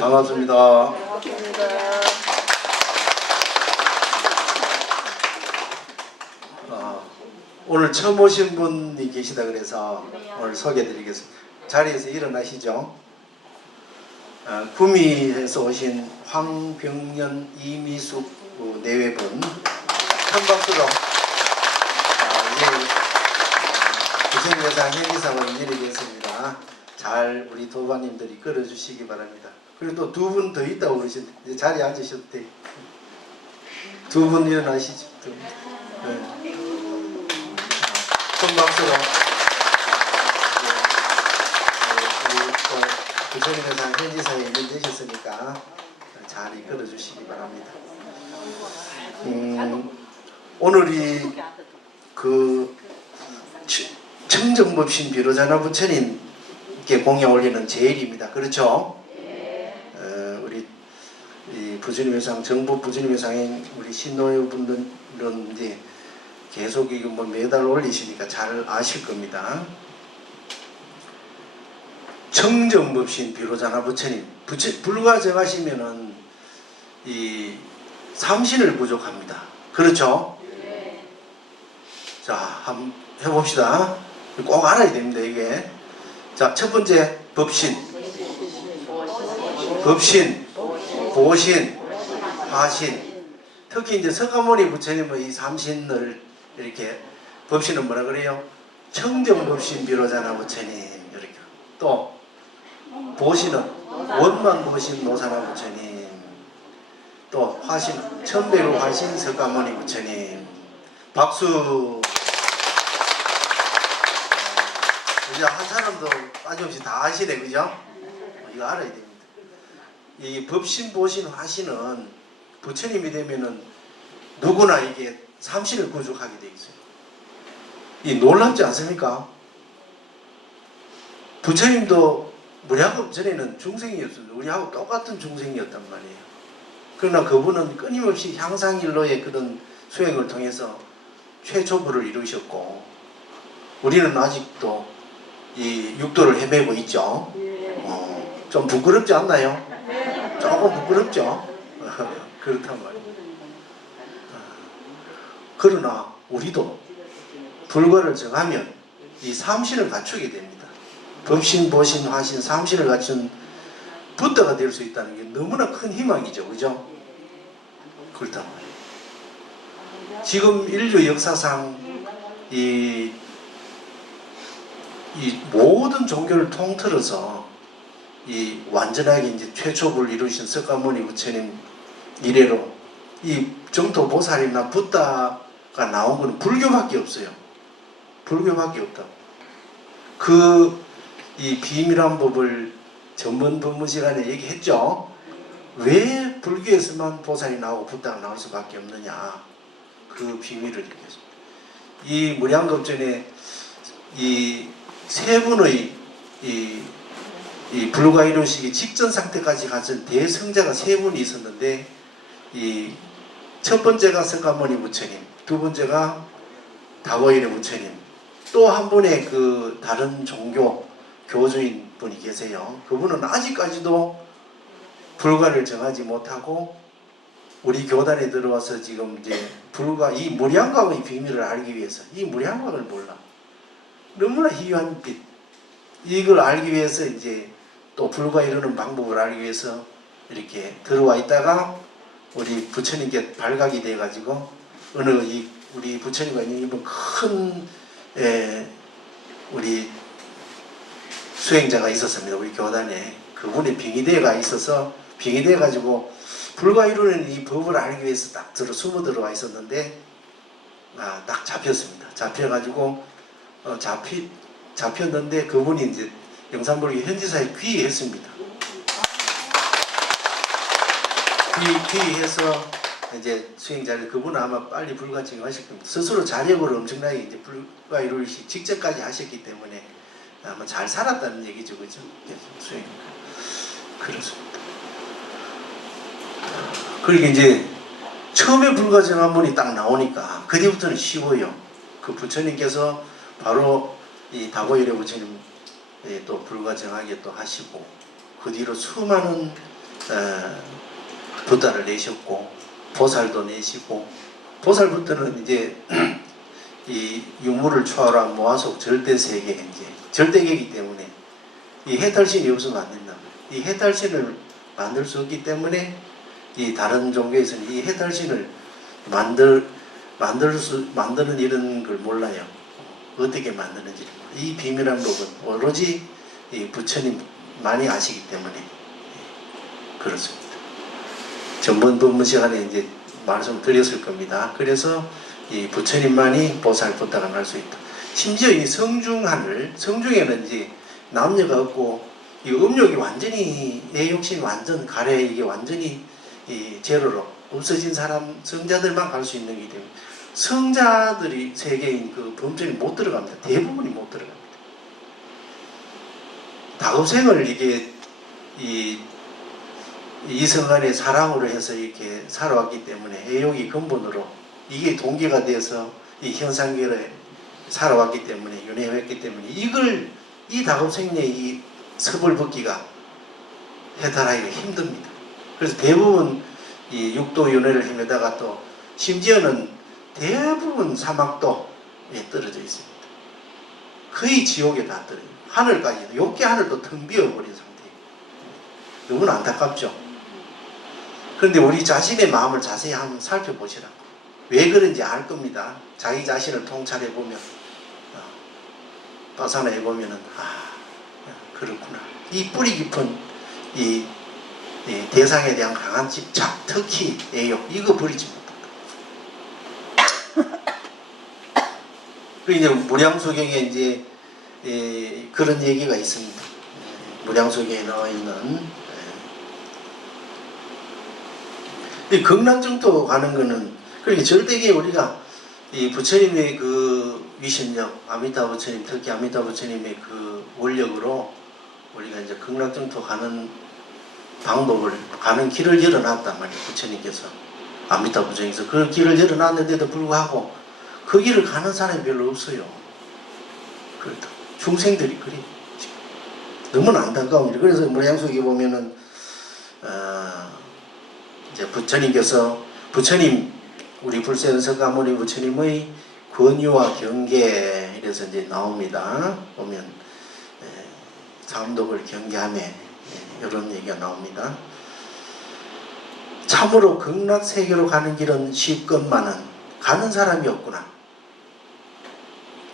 반갑습니다. 오늘 처음 오신 분이 계시다 그래서 오늘 소개해드리겠습니다. 자리에서 일어나시죠. 구미에서 오신 황병년, 이미숙 내외분 큰 박수로 이제 부천여사 행기상을 드리겠습니다. 잘 우리 도반님들이 끌어주시기 바랍니다. 그리고 또 두 분 더 있다고 그러시는데 자리에 앉으셔도 돼요. 두 분 일어나시죠. 네. 큰 박수로 우리 또 부천여사 행기상에 임명되셨으니까 잘 이끌어 주시기 바랍니다. 오늘이 그 청정법신 비로자나 부처님께 공에 올리는 제일입니다. 그렇죠? 우리 이 부처님회상 정부 부처님회상에 우리 신노여분들은 이제 계속 이거 뭐 매달 올리시니까 잘 아실 겁니다. 청정법신 비로자나 부처님 불과 정하시면은 이 삼신을 부족합니다. 그렇죠? 네. 자, 한번 해봅시다. 꼭 알아야 됩니다, 이게. 자, 첫 번째 법신, 보신, 화신. 특히 이제 석가모니 부처님의 이 삼신을 이렇게 법신은 뭐라 그래요? 청정법신 비로자나 부처님 이렇게. 또 보신은 원만보신 노사나 부처님. 또 화신, 천백의 화신 석가모니 부처님. 박수. 이제 한 사람도 빠짐없이 다 아시네, 그죠? 이거 알아야 됩니다. 이 법신, 보신, 화신은 부처님이 되면은 누구나 이게 삼신을 구족하게 돼 있어요. 이 놀랍지 않습니까? 부처님도 우리하고 전에는 중생이었어요. 우리하고 똑같은 중생이었단 말이에요. 그러나 그분은 끊임없이 향상일로의 그런 수행을 통해서 최초부를 이루셨고, 우리는 아직도 이 육도를 헤매고 있죠. 좀 부끄럽지 않나요? 조금 부끄럽죠? 그렇단 말이에요. 그러나 우리도 불과를 정하면 이 삼신을 갖추게 됩니다. 법신, 보신, 화신, 삼신을 갖춘 부처가 될 수 있다는 게 너무나 큰 희망이죠. 그죠? 그렇단 말이에요. 지금 인류 역사상 이 모든 종교를 통틀어서 이 완전하게 이제 최초부를 이루신 석가모니 부처님 이래로 이 정토 보살이나 부다가 나온 것은 불교밖에 없어요. 불교밖에 없다. 이 비밀한 법을 전문 법문 시간에 얘기했죠. 왜 불교에서만 보살이 나오고 부다가 나올 수밖에 없느냐. 그 비밀을 얘기했습니다. 이 무량겁전에 이 세 분의 이 불과 이루시기 직전 상태까지 가진 대성자가 세 분이 있었는데, 이 첫 번째가 석가모니 부처님, 두 번째가 다보일의 부처님, 또 한 분의 그 다른 종교 교주인 분이 계세요. 그분은 아직까지도 불과를 정하지 못하고 우리 교단에 들어와서 지금 이제 불과 이 무량광의 비밀을 알기 위해서, 이 무량광을 몰라. 너무나 희귀한 빛. 이걸 알기 위해서 이제 또 불과 이루는 방법을 알기 위해서 이렇게 들어와 있다가 우리 부처님께 발각이 돼 가지고 어느 우리 부처님과 있는 큰 우리 수행자가 있었습니다. 우리 교단에. 그분의 빙의대가 있어서 빙의돼 가지고 불과 이루는 이 법을 알기 위해서 딱 숨어 들어와 있었는데 딱 잡혔습니다. 잡혀가지고 잡혔는데 그분이 이제 영산불교 현지사에 귀의했습니다. 귀의해서 이제 수행자를, 그분은 아마 빨리 불과 증하실 겁니다. 스스로 자력으로 엄청나게 이제 불과 이루시 직전까지 하셨기 때문에 아마 잘 살았다는 얘기죠, 그죠? 수행. 그렇습니다. 그리고 이제 처음에 불과 정한문이 딱 나오니까 그 뒤부터는 쉬워요. 그 부처님께서 바로 이 다보일의 부처님 또 불과 정하게 또 하시고, 그 뒤로 수많은 부따를 내셨고 보살도 내시고 보살부터는 이제 이 유무를 초월한 모아속 절대세계 이제 절대계이기 때문에 이 해탈신이 없으면 안 된다. 이 해탈신을 만들 수 없기 때문에 이 다른 종교에서는 이 해탈신을 만드는 이런 걸 몰라요. 어떻게 만드는지. 이 비밀한 법은 오로지 이 부처님 많이 아시기 때문에 그렇습니다. 전번 법문 시간에 이제 말씀드렸을 겁니다. 그래서 이 부처님만이 보살 부탁을 할 수 있다. 심지어 이 성중에는 이제 남녀가 없고 이 음욕이 완전히 내 욕심이 완전 가래 이게 완전히 이 제로로 없어진 사람 성자들만 갈 수 있는 거기 때문에 성자들이 세계인 그 범죄에 못 들어갑니다. 대부분이 못 들어갑니다. 다급생을 이게 이성간의 사랑으로 해서 이렇게 살아왔기 때문에 애욕이 근본으로 이게 동기가 돼서 이 현상계를 살아왔기 때문에 윤회했기 때문에 이걸 이 다급생의 이 섭을 벗기가 해탈하기가 힘듭니다. 그래서 대부분 이 육도 윤회를 헤매다가 또 심지어는 대부분 사막도에 떨어져 있습니다. 거의 지옥에 다 떨어져요. 하늘까지도 욕계 하늘도 텅 비어버린 상태예요. 너무나 안타깝죠. 그런데 우리 자신의 마음을 자세히 한번 살펴보시라고. 왜 그런지 알 겁니다. 자기 자신을 통찰해보면 파사나해보면은 그렇구나. 이 뿌리 깊은 이 대상에 대한 강한 집착, 특히 애욕, 이거 버리지 못한다. 그리고 이제 무량수경에 이제 그런 얘기가 있습니다. 무량수경에 나와 있는 이 극락정토 가는 거는 그러니까 절대기에 우리가 이 부처님의 그 위신력, 아미타 부처님, 특히 아미타 부처님의 그 원력으로 우리가 이제 극락정토 가는 방법을 가는 길을 열어놨단 말이에요. 부처님께서 아미타 부처님께서 그 길을 열어놨는데도 불구하고 그 길을 가는 사람이 별로 없어요. 그렇다. 중생들이 그래. 너무나 안타까운 일. 그래서 무량수기 보면은 이제 부처님 우리 불세는 석가모니 부처님의 권유와 경계 이래서 이제 나옵니다. 보면 삼독을 경계하며 이런 얘기가 나옵니다. 참으로 극락세계로 가는 길은 쉽건만은 가는 사람이 없구나.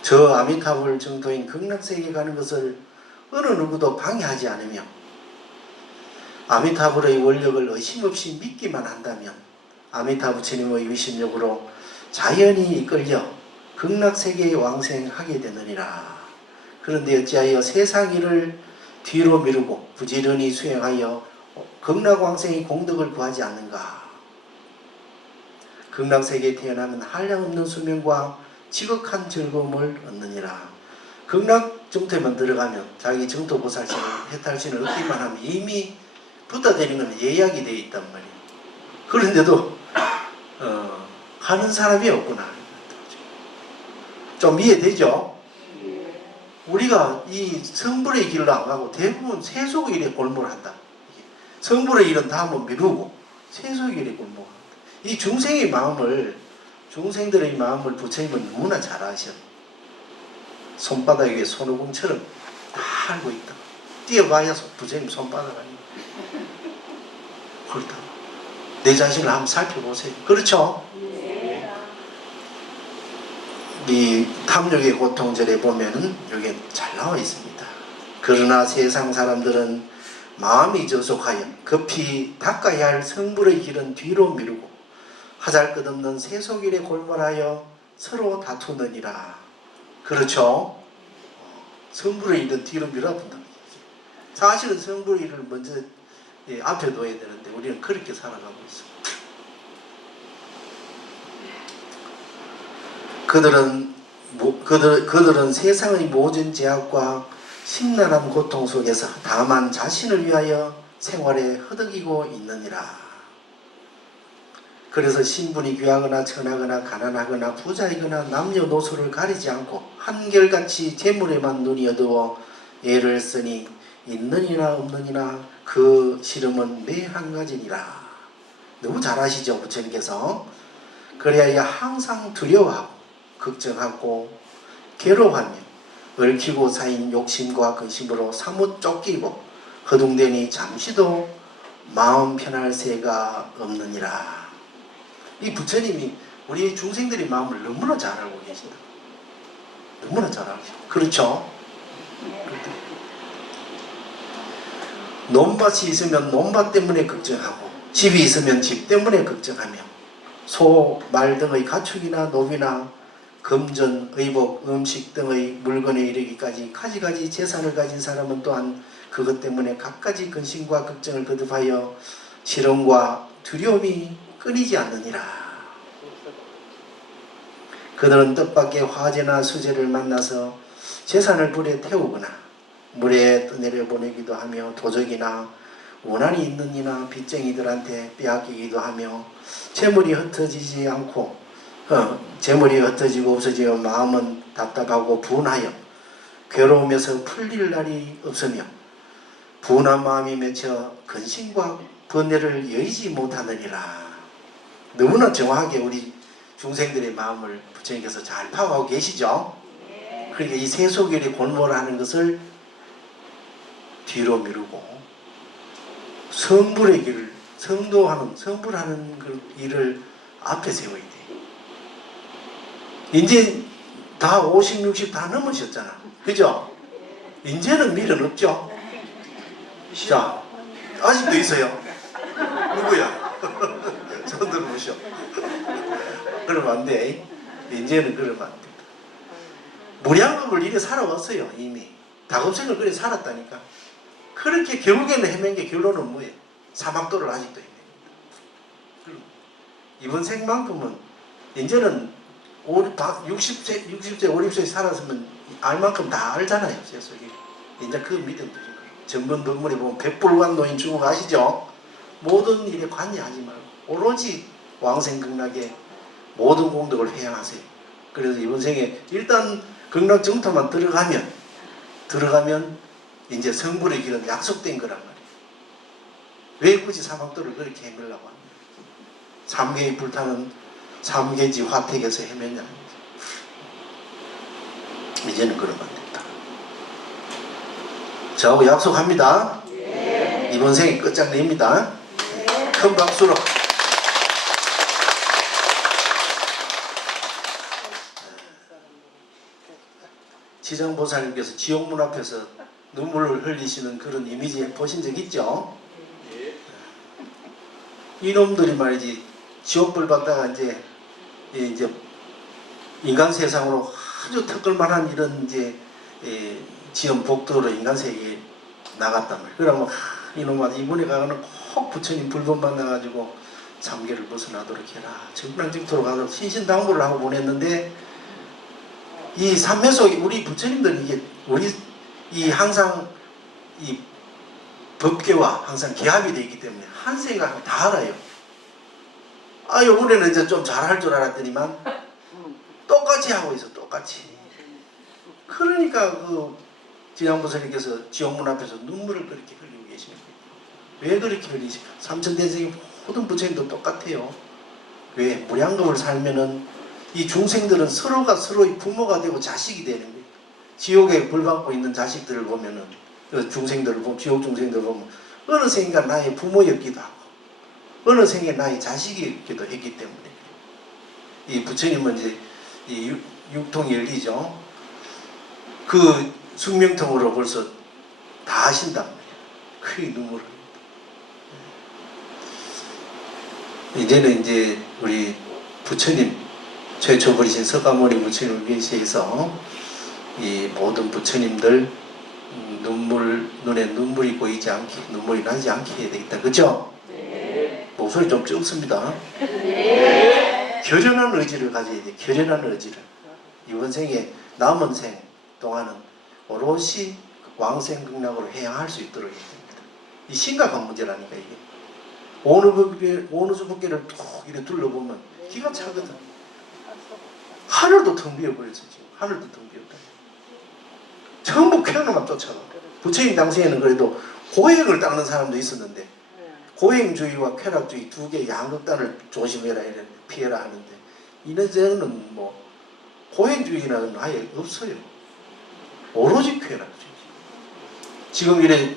저 아미타불 정토인 극락세계에 가는 것을 어느 누구도 방해하지 않으며 아미타불의 원력을 의심없이 믿기만 한다면 아미타 부처님의 위신력으로 자연히 이끌려 극락세계에 왕생하게 되느니라. 그런데 어찌하여 세상 일을 뒤로 미루고 부지런히 수행하여 극락왕생의 공덕을 구하지 않는가. 극락세계에 태어나면 한량없는 수명과 지극한 즐거움을 얻느니라. 극락정토에만 들어가면 자기 정토보살신을 해탈신을 얻기만 하면 이미 부다 되는 건 예약이 되어 있단 말이에요. 그런데도 가는 사람이 없구나. 좀 이해되죠? 우리가 이 성불의 길로 안 가고 대부분 세속의 일에 골몰을 한다. 성불의 일은 다 한번 미루고 세속의 일에 골몰한다. 이 중생의 마음을, 중생들의 마음을 부처님은 너무나 잘 아셔. 손바닥 위에 손오공처럼 다 알고 있다. 뛰어봐야 부처님 손바닥 아니에요. 그렇다. 내 자신을 한번 살펴보세요. 그렇죠? 네. 이 탐욕의 고통절에 보면은 여기에 잘 나와 있습니다. 그러나 세상 사람들은 마음이 저속하여 급히 닦아야 할 성불의 길은 뒤로 미루고 하잘것없는 세속일에 골몰하여 서로 다투느니라. 그렇죠? 성불의 일은 뒤로 밀어본다. 사실은 성불의 일을 먼저 앞에 둬야 되는데 우리는 그렇게 살아가고 있습니다. 그들은 세상의 모든 제약과 심란한 고통 속에서 다만 자신을 위하여 생활에 허덕이고 있느니라. 그래서 신분이 귀하거나 천하거나 가난하거나 부자이거나 남녀노소를 가리지 않고 한결같이 재물에만 눈이 어두워 애를 쓰니 있느니나 없느니나 그 시름은 매 한 가지니라. 너무 잘 아시죠, 부처님께서. 그래야 항상 두려워하고 걱정하고 괴로워하며 얽히고 쌓인 욕심과 근심으로 사뭇 쫓기고 허둥대니 잠시도 마음 편할 새가 없느니라. 이 부처님이 우리 중생들의 마음을 너무나 잘 알고 계신다. 너무나 잘 알고 계신다. 그렇죠? 논밭이 있으면 논밭 때문에 걱정하고 집이 있으면 집 때문에 걱정하며 소, 말 등의 가축이나 노비나 금전, 의복, 음식 등의 물건에 이르기까지 가지가지 재산을 가진 사람은 또한 그것 때문에 갖가지 근심과 걱정을 거듭하여 시름과 두려움이 끊이지 않느니라. 그들은 뜻밖의 화재나 수재를 만나서 재산을 불에 태우거나 물에 떠내려 보내기도 하며 도적이나 원한이 있는 이나 빚쟁이들한테 빼앗기기도 하며 재물이 흩어지지 않고 재물이 흩어지고 없어지며 마음은 답답하고 분하여 괴로우면서 풀릴 날이 없으며 분한 마음이 맺혀 근심과 번뇌를 여의지 못하느니라. 너무나 정확하게 우리 중생들의 마음을 부처님께서 잘 파악하고 계시죠. 그러니까 이 세속일이 골몰하는 것을 뒤로 미루고 성불의 길을 성불하는 그 일을 앞에 세워야 돼. 이제 다 50, 60 다 넘으셨잖아. 그죠? 이제는 미련 없죠? 자, 아직도 있어요. 누구야? 손 들어보시오. 그러면 안 돼. 이제는 그러면 안 돼. 무량겁을 이래 살아왔어요. 이미. 다급생을 그래 살았다니까. 그렇게 결국에는 헤맨 게 결론은 뭐예요? 사막도를 아직도 헤맨. 이번 생만큼은 이제는 60세, 50세 살았으면 알 만큼 다 알잖아요. 세속이. 이제 그 믿음도 좀. 전문 동물에 보면 백불관 노인 중국 아시죠? 모든 일에 관여하지 말고 오로지 왕생극락에 모든 공덕을 회양하세요. 그래서 이번 생에 일단 극락 정토만 들어가면 이제 성불의 길은 약속된 거란 말이에요. 왜 굳이 사막도를 그렇게 헤매려고 합니까? 삼계의 불타는 삼계지 화택에서 헤매냐. 이제는 그러면 안 된다. 저하고 약속합니다. 네. 이번 생에 끝장냅니다. 네. 큰 박수로. 지정보살님께서 지옥문 앞에서 눈물을 흘리시는 그런 이미지 보신 적 있죠? 네. 이놈들이 말이지 지옥불 받다가 이제 인간 세상으로 아주 특걸만한 이런 이제 지연 복도로 인간 세계에 나갔단 말이에요. 그러면 이놈아 이번에 가서는 꼭 부처님 불법 만나가지고 삼계를 벗어나도록 해라. 정락직토로 가서 신신당부를 하고 보냈는데 이 삼매 속에 우리 부처님들은 이게 우리 이 항상 이 법계와 항상 개합이 되어 있기 때문에 한 생각 다 알아요. 아 요번에는 이제 좀 잘할 줄 알았더니만 똑같이 하고 있어. 똑같이. 그러니까 그 지장보살님께서 지옥문 앞에서 눈물을 그렇게 흘리고 계시는 거예요. 왜 그렇게 흘리십니까? 삼천대생의 모든 부처님도 똑같아요. 왜? 무량겁을 살면은 이 중생들은 서로가 서로의 부모가 되고 자식이 되는 거예요. 지옥에 불받고 있는 자식들을 보면은 중생들을 보면 지옥 중생들을 보면 어느 생인가 나의 부모였기도 하고 어느 생에 나의 자식이었기도 했기 때문에 이 부처님은 이제 이 육통이 열리죠. 그 숙명통으로 벌써 다 하신단 말이에요. 크게 눈물을. 이제는 이제 우리 부처님 최초 버리신 석가모니 부처님을 위해서 이 모든 부처님들 눈에 눈물이 보이지 않게 눈물이 나지 않게 해야 되겠다. 그죠? 네. 목소리 좀 적습니다. 네. 결연한 의지를 가져야 돼. 결연한 의지를. 이번 생에 남은 생 동안은 오롯이 왕생극락으로 해양할 수 있도록 해야 됩니다. 이 심각한 문제라니까 이게. 어느 수법계를 툭 이렇게 둘러보면 기가 차거든. 하늘도 텅 비어버렸어 지금. 하늘도 텅 비었다. 전부 쾌양만 쫓아가. 부처님 당시에는 그래도 고행을 닦는 사람도 있었는데 고행주의와 쾌락주의 두 개 양극단을 조심해라 이래 피해라 하는데 이제는 뭐 고행주의는 아예 없어요. 오로지 쾌락주의. 지금 이래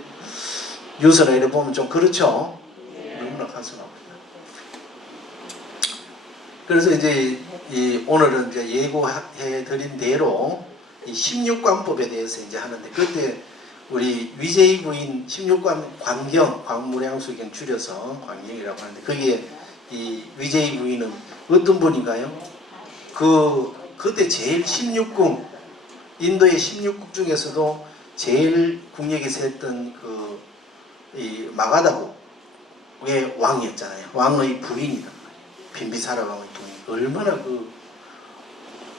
뉴스나 이래 보면 좀 그렇죠. 너무나 가슴 아픕니다. 그래서 이제 오늘은 이제 예고해 드린 대로 이 16관법에 대해서 이제 하는데 그때 우리 위제이 부인 16관 광경, 광무량수경 줄여서 광경이라고 하는데 거기에 이 위제이 부인은 어떤 분인가요? 그때 제일 16궁 인도의 16국 중에서도 제일 국력에서 했던 이 마가다국의 왕이었잖아요. 왕의 부인이다. 빈비사라 왕의 부인. 얼마나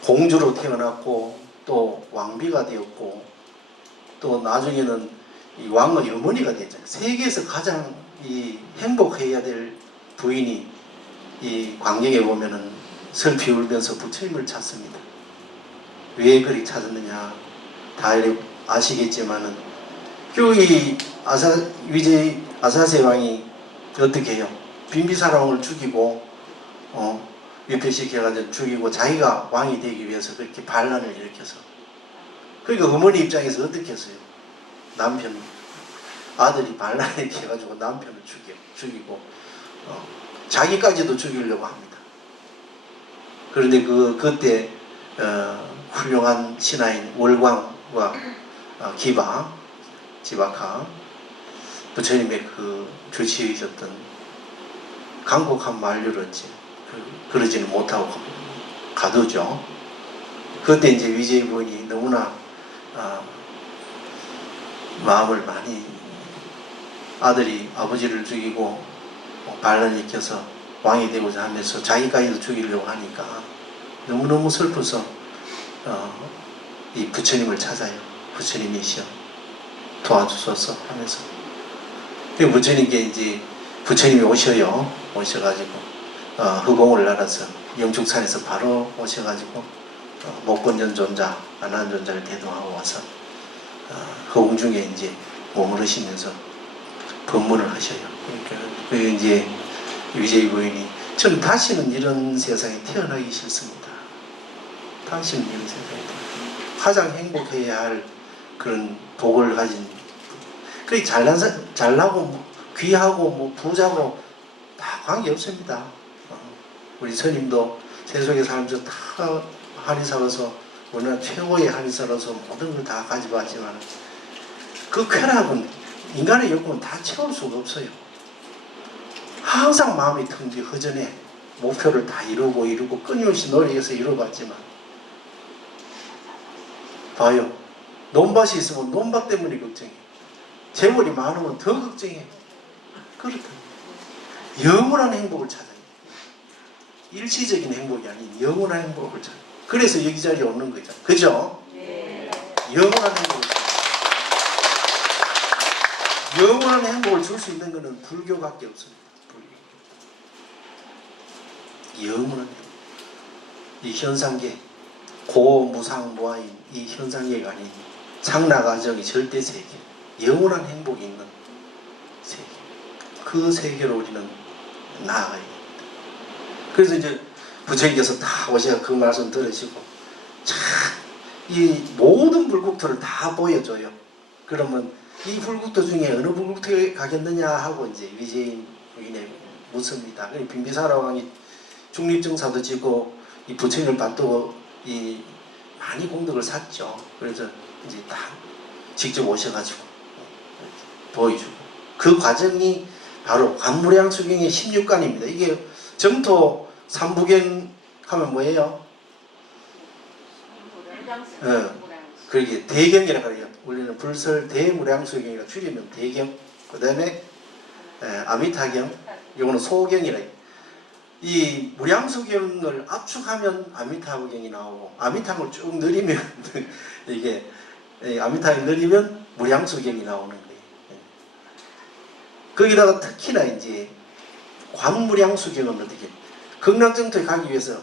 공주로 태어났고 또 왕비가 되었고 또 나중에는 이 왕의 어머니가 됐잖아요. 세계에서 가장 행복해야 될 부인이 이 광경에 보면은 슬피 울면서 부처님을 찾습니다. 왜 그리 찾았느냐 다 아시겠지만은 이 위제이 아사세 왕이 어떻게 해요? 빈비사라 왕을 죽이고 위패시켜가지고 죽이고 자기가 왕이 되기 위해서 그렇게 반란을 일으켜서 그러니까 어머니 입장에서 어떻게 했어요? 아들이 반란을 일으켜가지고 남편을 죽이고 자기까지도 죽이려고 합니다. 그런데 그때 훌륭한 신하인 월광과 지박하 부처님의 주치의셨던 강곡한 만류를 그러지는 못하고 가두죠. 그때 이제 위제이 부인이 너무나 마음을 많이 아들이 아버지를 죽이고 반란을 일으켜서 왕이 되고자 하면서 자기까지도 죽이려고 하니까 너무너무 슬퍼서 이 부처님을 찾아요. 부처님이시여 도와주소서 하면서 그 부처님께 이제 부처님이 오셔가지고 허공을 날아서 영축산에서 바로 오셔가지고 목건전 존자, 안한존자를 대동하고 와서 허공중에 이제 머무르시면서 법문을 하셔요. 그러니까 이제 위제이 부인이 저는 다시는 이런 세상에 태어나기 싫습니다. 다시는 이런 세상에 가장 행복해야 할 그런 복을 가진 그게 잘나고 귀하고 부자고 다 관계없습니다. 우리 스님도 세속의 사람들 다 한의사로서 우리나라 최고의 한의사로서 모든 걸 다 가지고 왔지만 그 쾌락은 인간의 욕구는 다 채울 수가 없어요. 항상 마음이 텅 비어 허전해. 목표를 다 이루고 끊임없이 노력해서 이루어봤지만 봐요. 논밭이 있으면 논밭 때문에 걱정해. 재물이 많으면 더 걱정해. 그렇다. 영원한 행복을 찾아야 돼. 일시적인 행복이 아닌 영원한 행복을 찾아야 돼. 그래서 여기 자리에 오는 거죠. 그죠? 네. 영원한 행복을 찾아야 돼. 영원한 행복을 줄 수 있는 것은 불교밖에 없습니다. 영원한 행복. 이 현상계, 고무상무아인 이 현상계가 아닌 상나가정이 절대 세계, 영원한 행복이 있는 세계. 그 세계로 우리는 나아가야 됩니다. 그래서 이제 부처님께서 다 오셔서 그 말씀 들으시고 이 모든 불국토를 다 보여줘요. 그러면 이 불국토 중에 어느 불국토에 가겠느냐 하고 이제 위제이 부인에 묻습니다. 빈비사라 왕이 중립정사도 짓고 이 부처님을 받들고 많이 공덕을 샀죠. 그래서 이제 다 직접 오셔가지고 보여주고 그 과정이 바로 관무량수경의 16관입니다. 이게 정토 삼부경 하면 뭐예요? 그게 대경이라고 해요. 우리는 불설 대무량수경이라 줄이면 대경, 그 다음에 아미타경, 이거는 소경이라 해요. 이 무량수경을 압축하면 아미타경이 나오고 아미타경을 쭉 늘리면 이게 아미타경을 늘리면 무량수경이 나오는 거예요. 거기다가 특히나 이제 관무량수경은 어떻게 극락정토에 가기 위해서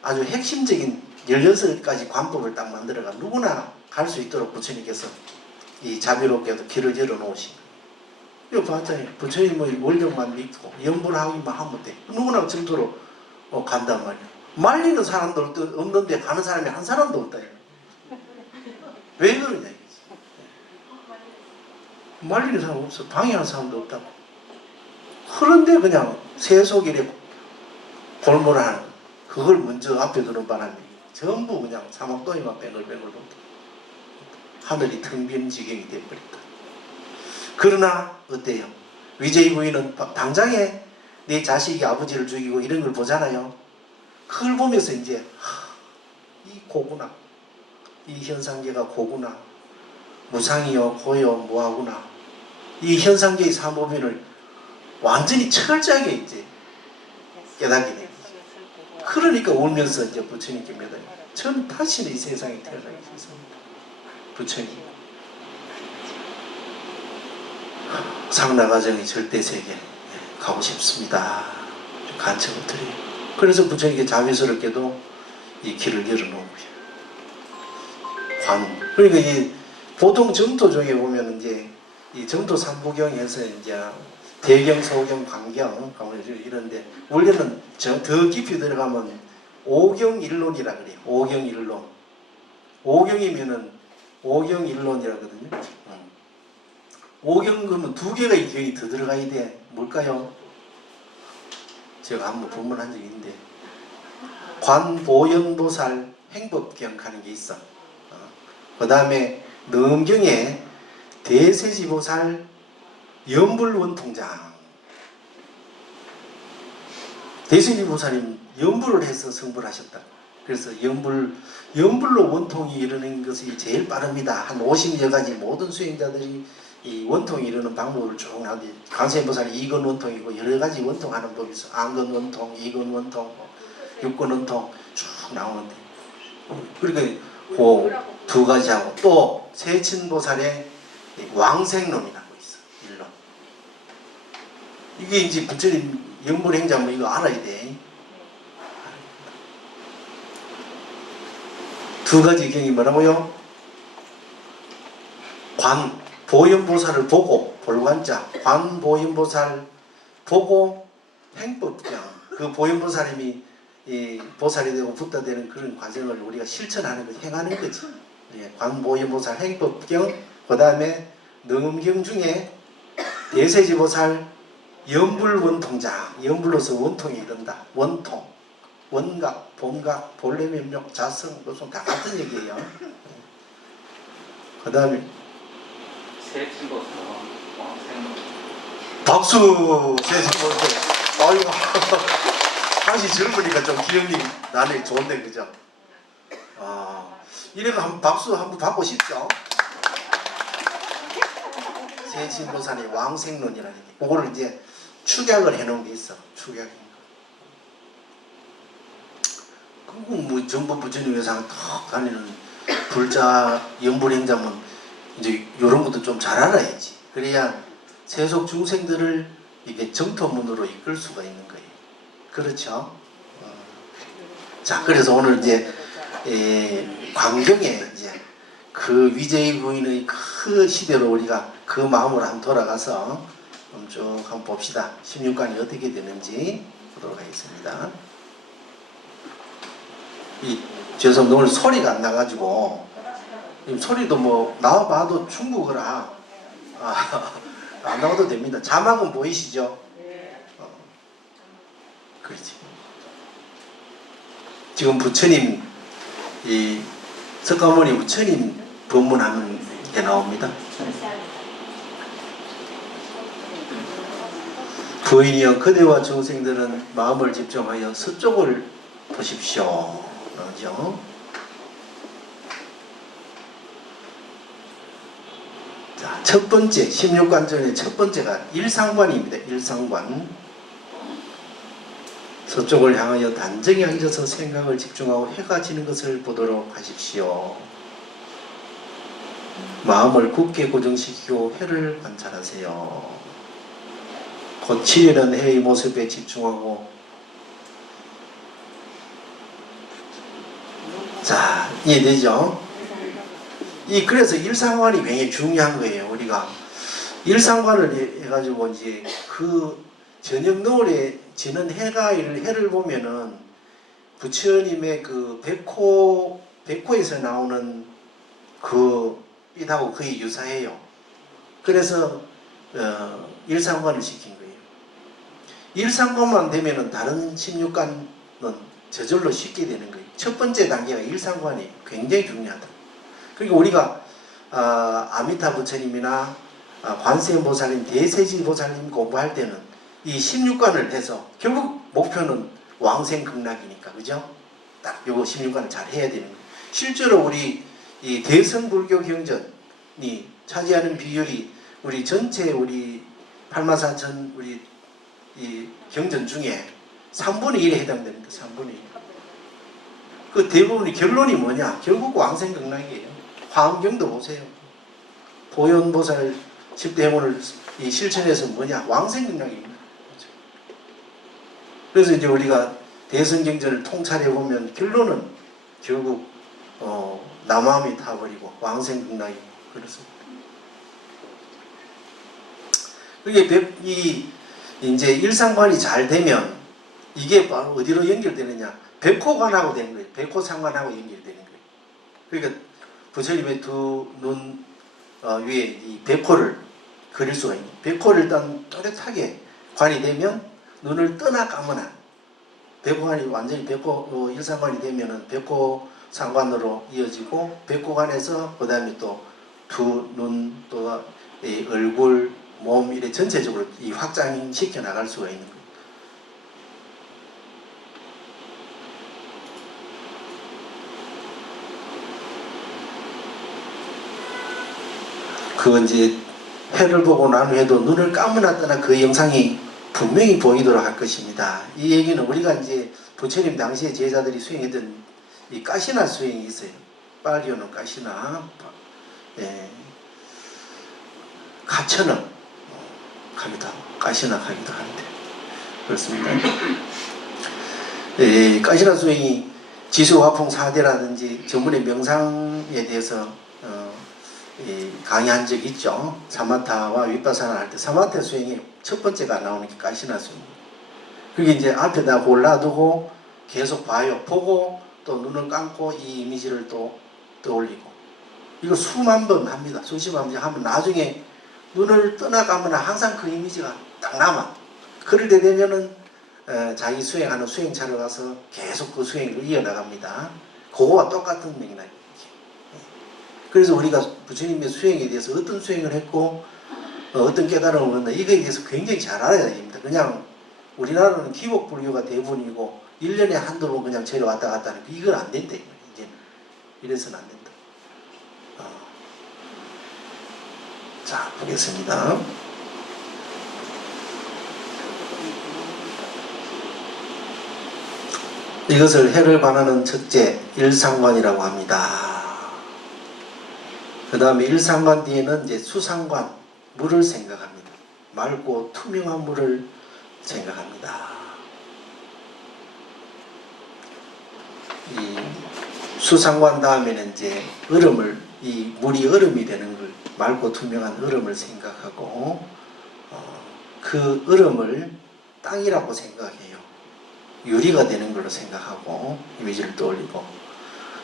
아주 핵심적인 16가지 관법을 딱 만들어가 누구나 갈 수 있도록 부처님께서 이 자비롭게도 길을 열어 놓으신 거예요. 이거 봤잖아요. 부처님 뭐 원력만 믿고 염불하기만 하면 돼. 누구나 점토로 간단 말이야. 말리는 사람도 없는데 가는 사람이 한 사람도 없다. 왜 그러냐 이거지. 말리는 사람 없어. 방해하는 사람도 없다고. 그런데 그냥 세속일에 골몰하는 그걸 먼저 앞에 두는 바람에 전부 그냥 사막도이만 뱅글뱅글 돈다. 하늘이 텅 빈 지경이 되어버렸다. 그러나 어때요? 위제이 부인은 당장에 내 자식이 아버지를 죽이고 이런 걸 보잖아요. 그걸 보면서 이제 이 고구나, 이 현상계가 고구나, 무상이요 고요 뭐하구나, 이 현상계의 삼보변을 완전히 철저하게 이제 깨닫게 됩니다. 그러니까 울면서 이제 부처님께 매달려. 저는 다시는 이 세상에 태어나기 싫습니다. 부처님. 상나가정의 절대세계 가고 싶습니다. 간청을 드려요. 그래서 부처님께 자비스럽게도 이 길을 열어놓고요. 그러니까 이 보통 정토 중에 보면 이제 이 정토 삼부경에서 이제 대경, 소경, 관경 이런데 원래는 더 깊이 들어가면 오경일론이라 그래요. 오경일론. 오경이면은 오경일론이라거든요. 오경 그러면 두 개가 이 경이 더 들어가야 돼. 뭘까요? 제가 한번 본문한 적이 있는데 관보현보살 행법경 하는 게 있어. 그 다음에 넘경에 대세지보살 연불원통장. 대세지보살님 연불을 해서 성불 하셨다. 그래서 연불로 원통이 이루는 것이 제일 빠릅니다. 한 50여 가지 모든 수행자들이 이 원통이 이루는 방법을 쭉 나오는데 관세음보살이 이건 원통이고 여러 가지 원통하는 법이 있어. 안건 원통, 이건 원통, 육건 원통 쭉 나오는데 그러니까 그 두 가지하고 또 세친보살의 왕생론이라고 있어. 일론. 이게 이제 부처님 영불행자면 이거 알아야 돼. 두 가지 경이 뭐라고요? 보현보살을 보고 볼관자 관보현보살 보고 행법경 그 보현보살님이 이 보살이 되고 붓다 되는 그런 과정을 우리가 실천하는 거지 행하는 거지. 예, 관보현보살 행법경 그 다음에 능엄경 중에 대세지보살 연불원통장 연불로서 원통이 이른다. 원통 원각 본각 본래면목 자성 무슨 다 같은 얘기예요. 그 다음에 세친보살 박수! 세친보살 아이고 당시 젊으니까 좀 기억이 나네. 좋은데 그죠? 이래가 한번 박수 한번 받고 싶죠? 세친보살의 왕생론이라는 게 그거를 이제 축약을 해놓은 게 있어. 축약. 그거 뭐 전부 부처님 회상 턱 다니는 불자 연불행자면 이제 이런 것도 좀 잘 알아야지. 그래야 세속 중생들을 이게 정토문으로 이끌 수가 있는 거예요. 그렇죠? 자, 그래서 오늘 이제 광경에 이제 그 위제이 부인의 그 시대로 우리가 그 마음으로 한번 돌아가서 쭉 한번 봅시다. 16관이 어떻게 되는지 보도록 하겠습니다. 죄송합니다. 오늘 소리가 안 나가지고 소리도 뭐 나와봐도 중국어라 안 나와도 됩니다. 자막은 보이시죠? 그렇지. 지금 부처님 이 석가모니 부처님 법문하는 게 나옵니다. 부인이여 그대와 중생들은 마음을 집중하여 서쪽을 보십시오. 그렇죠? 자, 첫 번째 16관 중에 첫 번째가 일상관입니다. 일상관. 서쪽을 향하여 단정히 앉아서 생각을 집중하고 해가 지는 것을 보도록 하십시오. 마음을 굳게 고정시키고 해를 관찰하세요. 곧 치리는 해의 모습에 집중하고 자, 이해되죠? 그래서 일상관이 굉장히 중요한 거예요. 우리가 일상관을 해가지고 이제 그 저녁 노을에 지는 해를 보면은 부처님의 그 백호에서 나오는 그 빛하고 거의 유사해요. 그래서 일상관을 시킨 거예요. 일상관만 되면은 다른 16관은 저절로 쉽게 되는 거예요. 첫 번째 단계가 일상관이 굉장히 중요하다. 그러니까 우리가 아미타 부처님이나 관세음보살님, 대세지보살님 공부할 때는 이 16관을 해서 결국 목표는 왕생극락이니까, 그죠? 딱 요거 16관을 잘 해야 되는 거예요. 실제로 우리 이 대성불교 경전이 차지하는 비율이 우리 전체 우리 84,000 우리 이 경전 중에 3분의 1에 해당됩니다. 3분의 1. 그 대부분의 결론이 뭐냐? 결국 왕생극락이에요. 화엄경도 보세요. 보현보살 10대 행운을 이 실천해서 뭐냐? 왕생극락입니다. 그래서 이제 우리가 대성경전을 통찰해 보면 결론은 결국 남아함이 타버리고 왕생극락이고 그렇습니다. 그게 이 이제 일상관이 잘 되면 이게 바로 어디로 연결되느냐? 백호관하고 되는 거예요. 백호상관하고 연결되는 거예요. 그러니까 부처님의 두 눈 위에 이 백호를 그릴 수가 있는. 백호를 일단 또렷하게 관이 되면 눈을 뜨나 감으나 백호관이 완전히 일상관이 되면은 백호상관으로 이어지고 백호관에서 그 다음에 또 두 눈 또 얼굴 몸 이래 전체적으로 이 확장시켜 나갈 수가 있는 거예요. 그건 이제 해를 보고 난 후에도 눈을 감으나 뜨나 그 영상이 분명히 보이도록 할 것입니다. 이 얘기는 우리가 이제 부처님 당시에 제자들이 수행했던 이 가시나 수행이 있어요. 빨리오는 가시나, 가천은 가기도 하고 가시나 가기도 하는데 그렇습니다. 가시나 수행이 지수화풍 4대라든지 전문의 명상에 대해서 강의한 적이 있죠. 사마타와 윗바사나 할 때 사마타 수행이 첫 번째가 나오는 게 가시나 수행이에요. 그게 이제 앞에다 골라두고 계속 봐요. 보고 또 눈을 감고 이 이미지를 또 떠올리고 이거 수만 번 합니다. 수십만 번 하면 나중에 눈을 뜨나 감으나 항상 그 이미지가 딱 남아. 그럴 때 되면은 자기 수행하는 수행차로 가서 계속 그 수행을 이어나갑니다. 그거와 똑같은 맥락이에요. 그래서 우리가 부처님의 수행에 대해서 어떤 수행을 했고 어떤 깨달음을 얻나 이거에 대해서 굉장히 잘 알아야 됩니다. 그냥 우리나라는 기복불교가 대부분이고 1년에 한두 번 그냥 저리 왔다 갔다 하는 이건 안 된다. 이제는 이래서는 안 된다. 자, 보겠습니다. 이것을 해를 관하는 첫째 일상관이라고 합니다. 그 다음에 일상관 뒤에는 이제 수상관, 물을 생각합니다. 맑고 투명한 물을 생각합니다. 이 수상관 다음에는 이제 이 물이 얼음이 되는 걸 맑고 투명한 얼음을 생각하고 그 얼음을 땅이라고 생각해요. 유리가 되는 걸로 생각하고 이미지를 떠올리고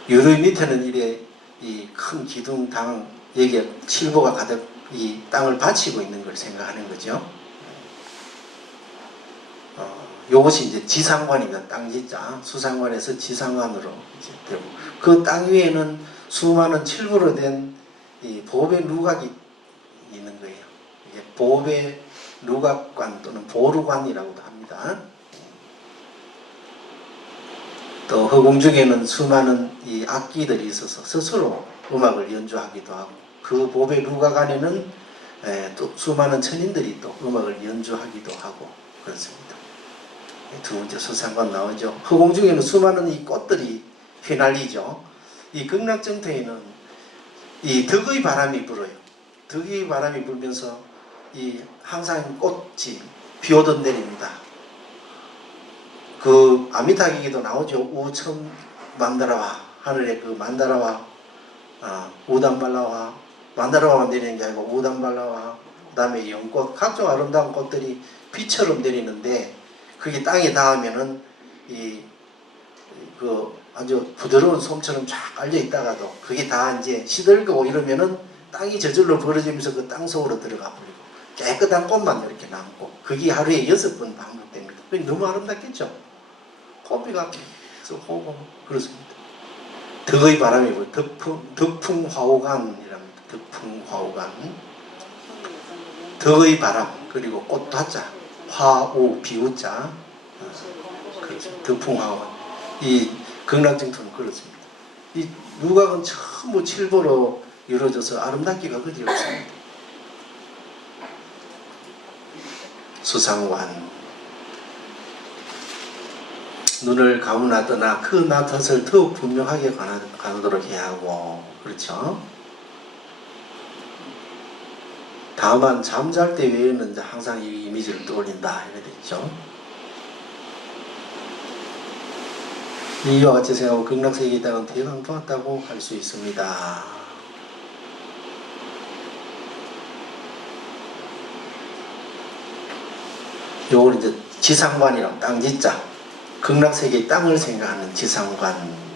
유리 밑에는 이래 이 큰 기둥당 여기에 칠보가 가득 이 땅을 받치고 있는 걸 생각하는 거죠. 요것이 이제 지상관입니다. 땅지자 수상관에서 지상관으로 이제 되고 그 땅 위에는 수많은 칠보로 된 이 보배 누각이 있는 거예요. 이게 보배 누각관 또는 보루관이라고도 합니다. 또 허공 중에는 수많은 이 악기들이 있어서 스스로 음악을 연주하기도 하고 그 보배 누각 안에는 또 수많은 천인들이 또 음악을 연주하기도 하고 그렇습니다. 두 번째 수상관 나오죠. 허공 중에는 수많은 이 꽃들이 휘날리죠. 이 극락정토에는 이 덕의 바람이 불어요. 덕의 바람이 불면서 이 항상 꽃이 비 오던 내립니다. 그 아미타기기도 나오죠. 우천 만다라와 하늘에 그 만다라와 우담발라와 만다라와만 내리는 게 아니고 우담발라와 그다음에 연꽃, 각종 아름다운 꽃들이 비처럼 내리는데 그게 땅에 닿으면은 그 아주 부드러운 솜처럼 쫙 깔려 있다가도 그게 다 이제 시들고 이러면은 땅이 저절로 벌어지면서 그 땅 속으로 들어가 버리고 깨끗한 꽃만 이렇게 남고 그게 하루에 6번 반복됩니다. 그게 너무 아름답겠죠? 꽃비가 계속 오고 그렇습니다. 덕의 바람이 뭐 덕풍화우간이랍니다. 덕풍화우간. 덕의 바람 그리고 꽃도 하자 화우 비우자 그렇죠. 덕풍화우간. 이 극락정토는 그렇습니다. 이 누각은 전부 칠보로 이루어져서 아름답기가 그지 없습니다. 수상관 눈을 감으나떠나 그 나탓을 더욱 분명하게 가누도록 해야 하고 그렇죠. 다만 잠잘 때 외에는 이제 항상 이 이미지를 떠올린다 이렇게 됐죠. 이와 같이 생각하고 극락세계에 있다가 대강 보았다고 할 수 있습니다. 요거는 이제 지상관이랑 땅지자 극락세계의 땅을 생각하는 지상관.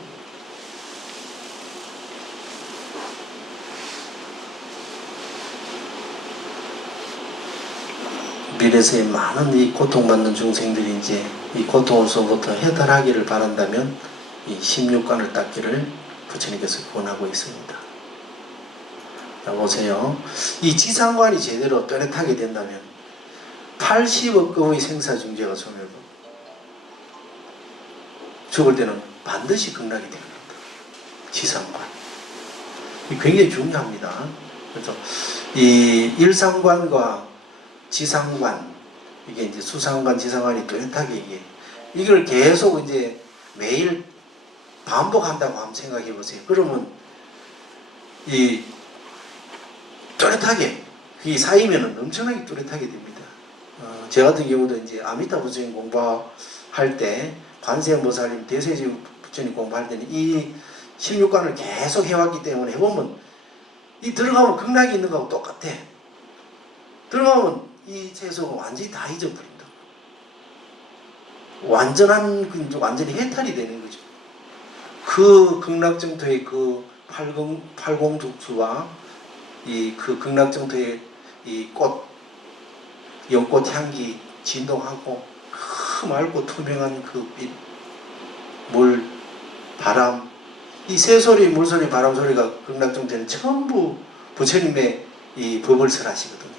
미래세에 많은 이 고통받는 중생들이 이제 이 고통으로부터 해탈하기를 바란다면 이 16관을 닦기를 부처님께서 권하고 있습니다. 자, 보세요. 이 지상관이 제대로 또렷하게 된다면 80억 금의 생사중재가 소멸되고 죽을 때는 반드시 극락이 됩니다. 지상관. 굉장히 중요합니다. 그래서 이 일상관과 지상관, 이게 이제 수상관, 지상관이 뚜렷하게 이걸 계속 이제 매일 반복한다고 한번 생각해 보세요. 그러면 이 뚜렷하게 이 사이면은 엄청나게 뚜렷하게 됩니다. 제 같은 경우도 이제 아미타 부처님 공부할 때 관세음보살님, 대세지 부처님 공부할 때는 이 16관을 계속 해왔기 때문에 해보면 이 들어가면 극락이 있는 거하고 똑같아. 들어가면 이 세속은 완전히 다 잊어버린다. 완전히 해탈이 되는 거죠. 그 극락정토의 그 팔공족수와 이 그 극락정토의 이 꽃, 연꽃 향기 진동하고 그 맑고 투명한 그 빛, 물, 바람, 이 새소리, 물소리, 바람소리가 극락정토에는 전부 부처님의 이 법을 설하시거든요.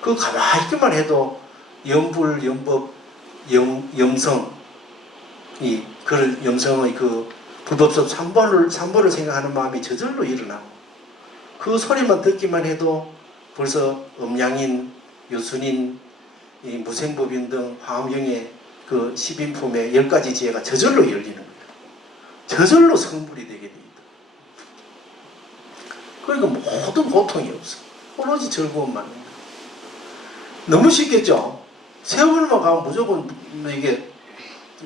그 가만히 있기만 해도 염불, 염법, 염성, 그런 염성의 그 불법섭 3번을 생각하는 마음이 저절로 일어나고 그 소리만 듣기만 해도 벌써 음양인, 유순인, 이 무생법인 등 화엄경의 그 10인품의 10가지 지혜가 저절로 열리는 거예요. 저절로 성불이 되게 됩니다. 그러니까 모든 고통이 없어. 오로지 즐거움만. 너무 쉽겠죠? 세월만 가면 무조건 이게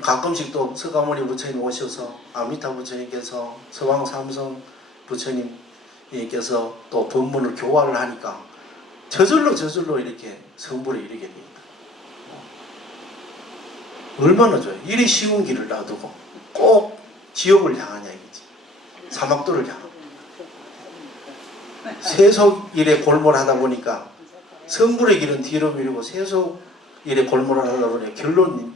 가끔씩 또 서가모니 부처님 오셔서 아미타 부처님께서 서왕 삼성 부처님께서 또 법문을 교화를 하니까 저절로 이렇게 성불에 이르게 됩니다. 얼마나 좋아요. 이리 쉬운 길을 놔두고 꼭 지옥을 향하냐 이거지. 사막도를 향하고 세속일에 골몰하다 보니까 성불의 길은 뒤로 미루고 세속일에 골몰을 하다 보니 결론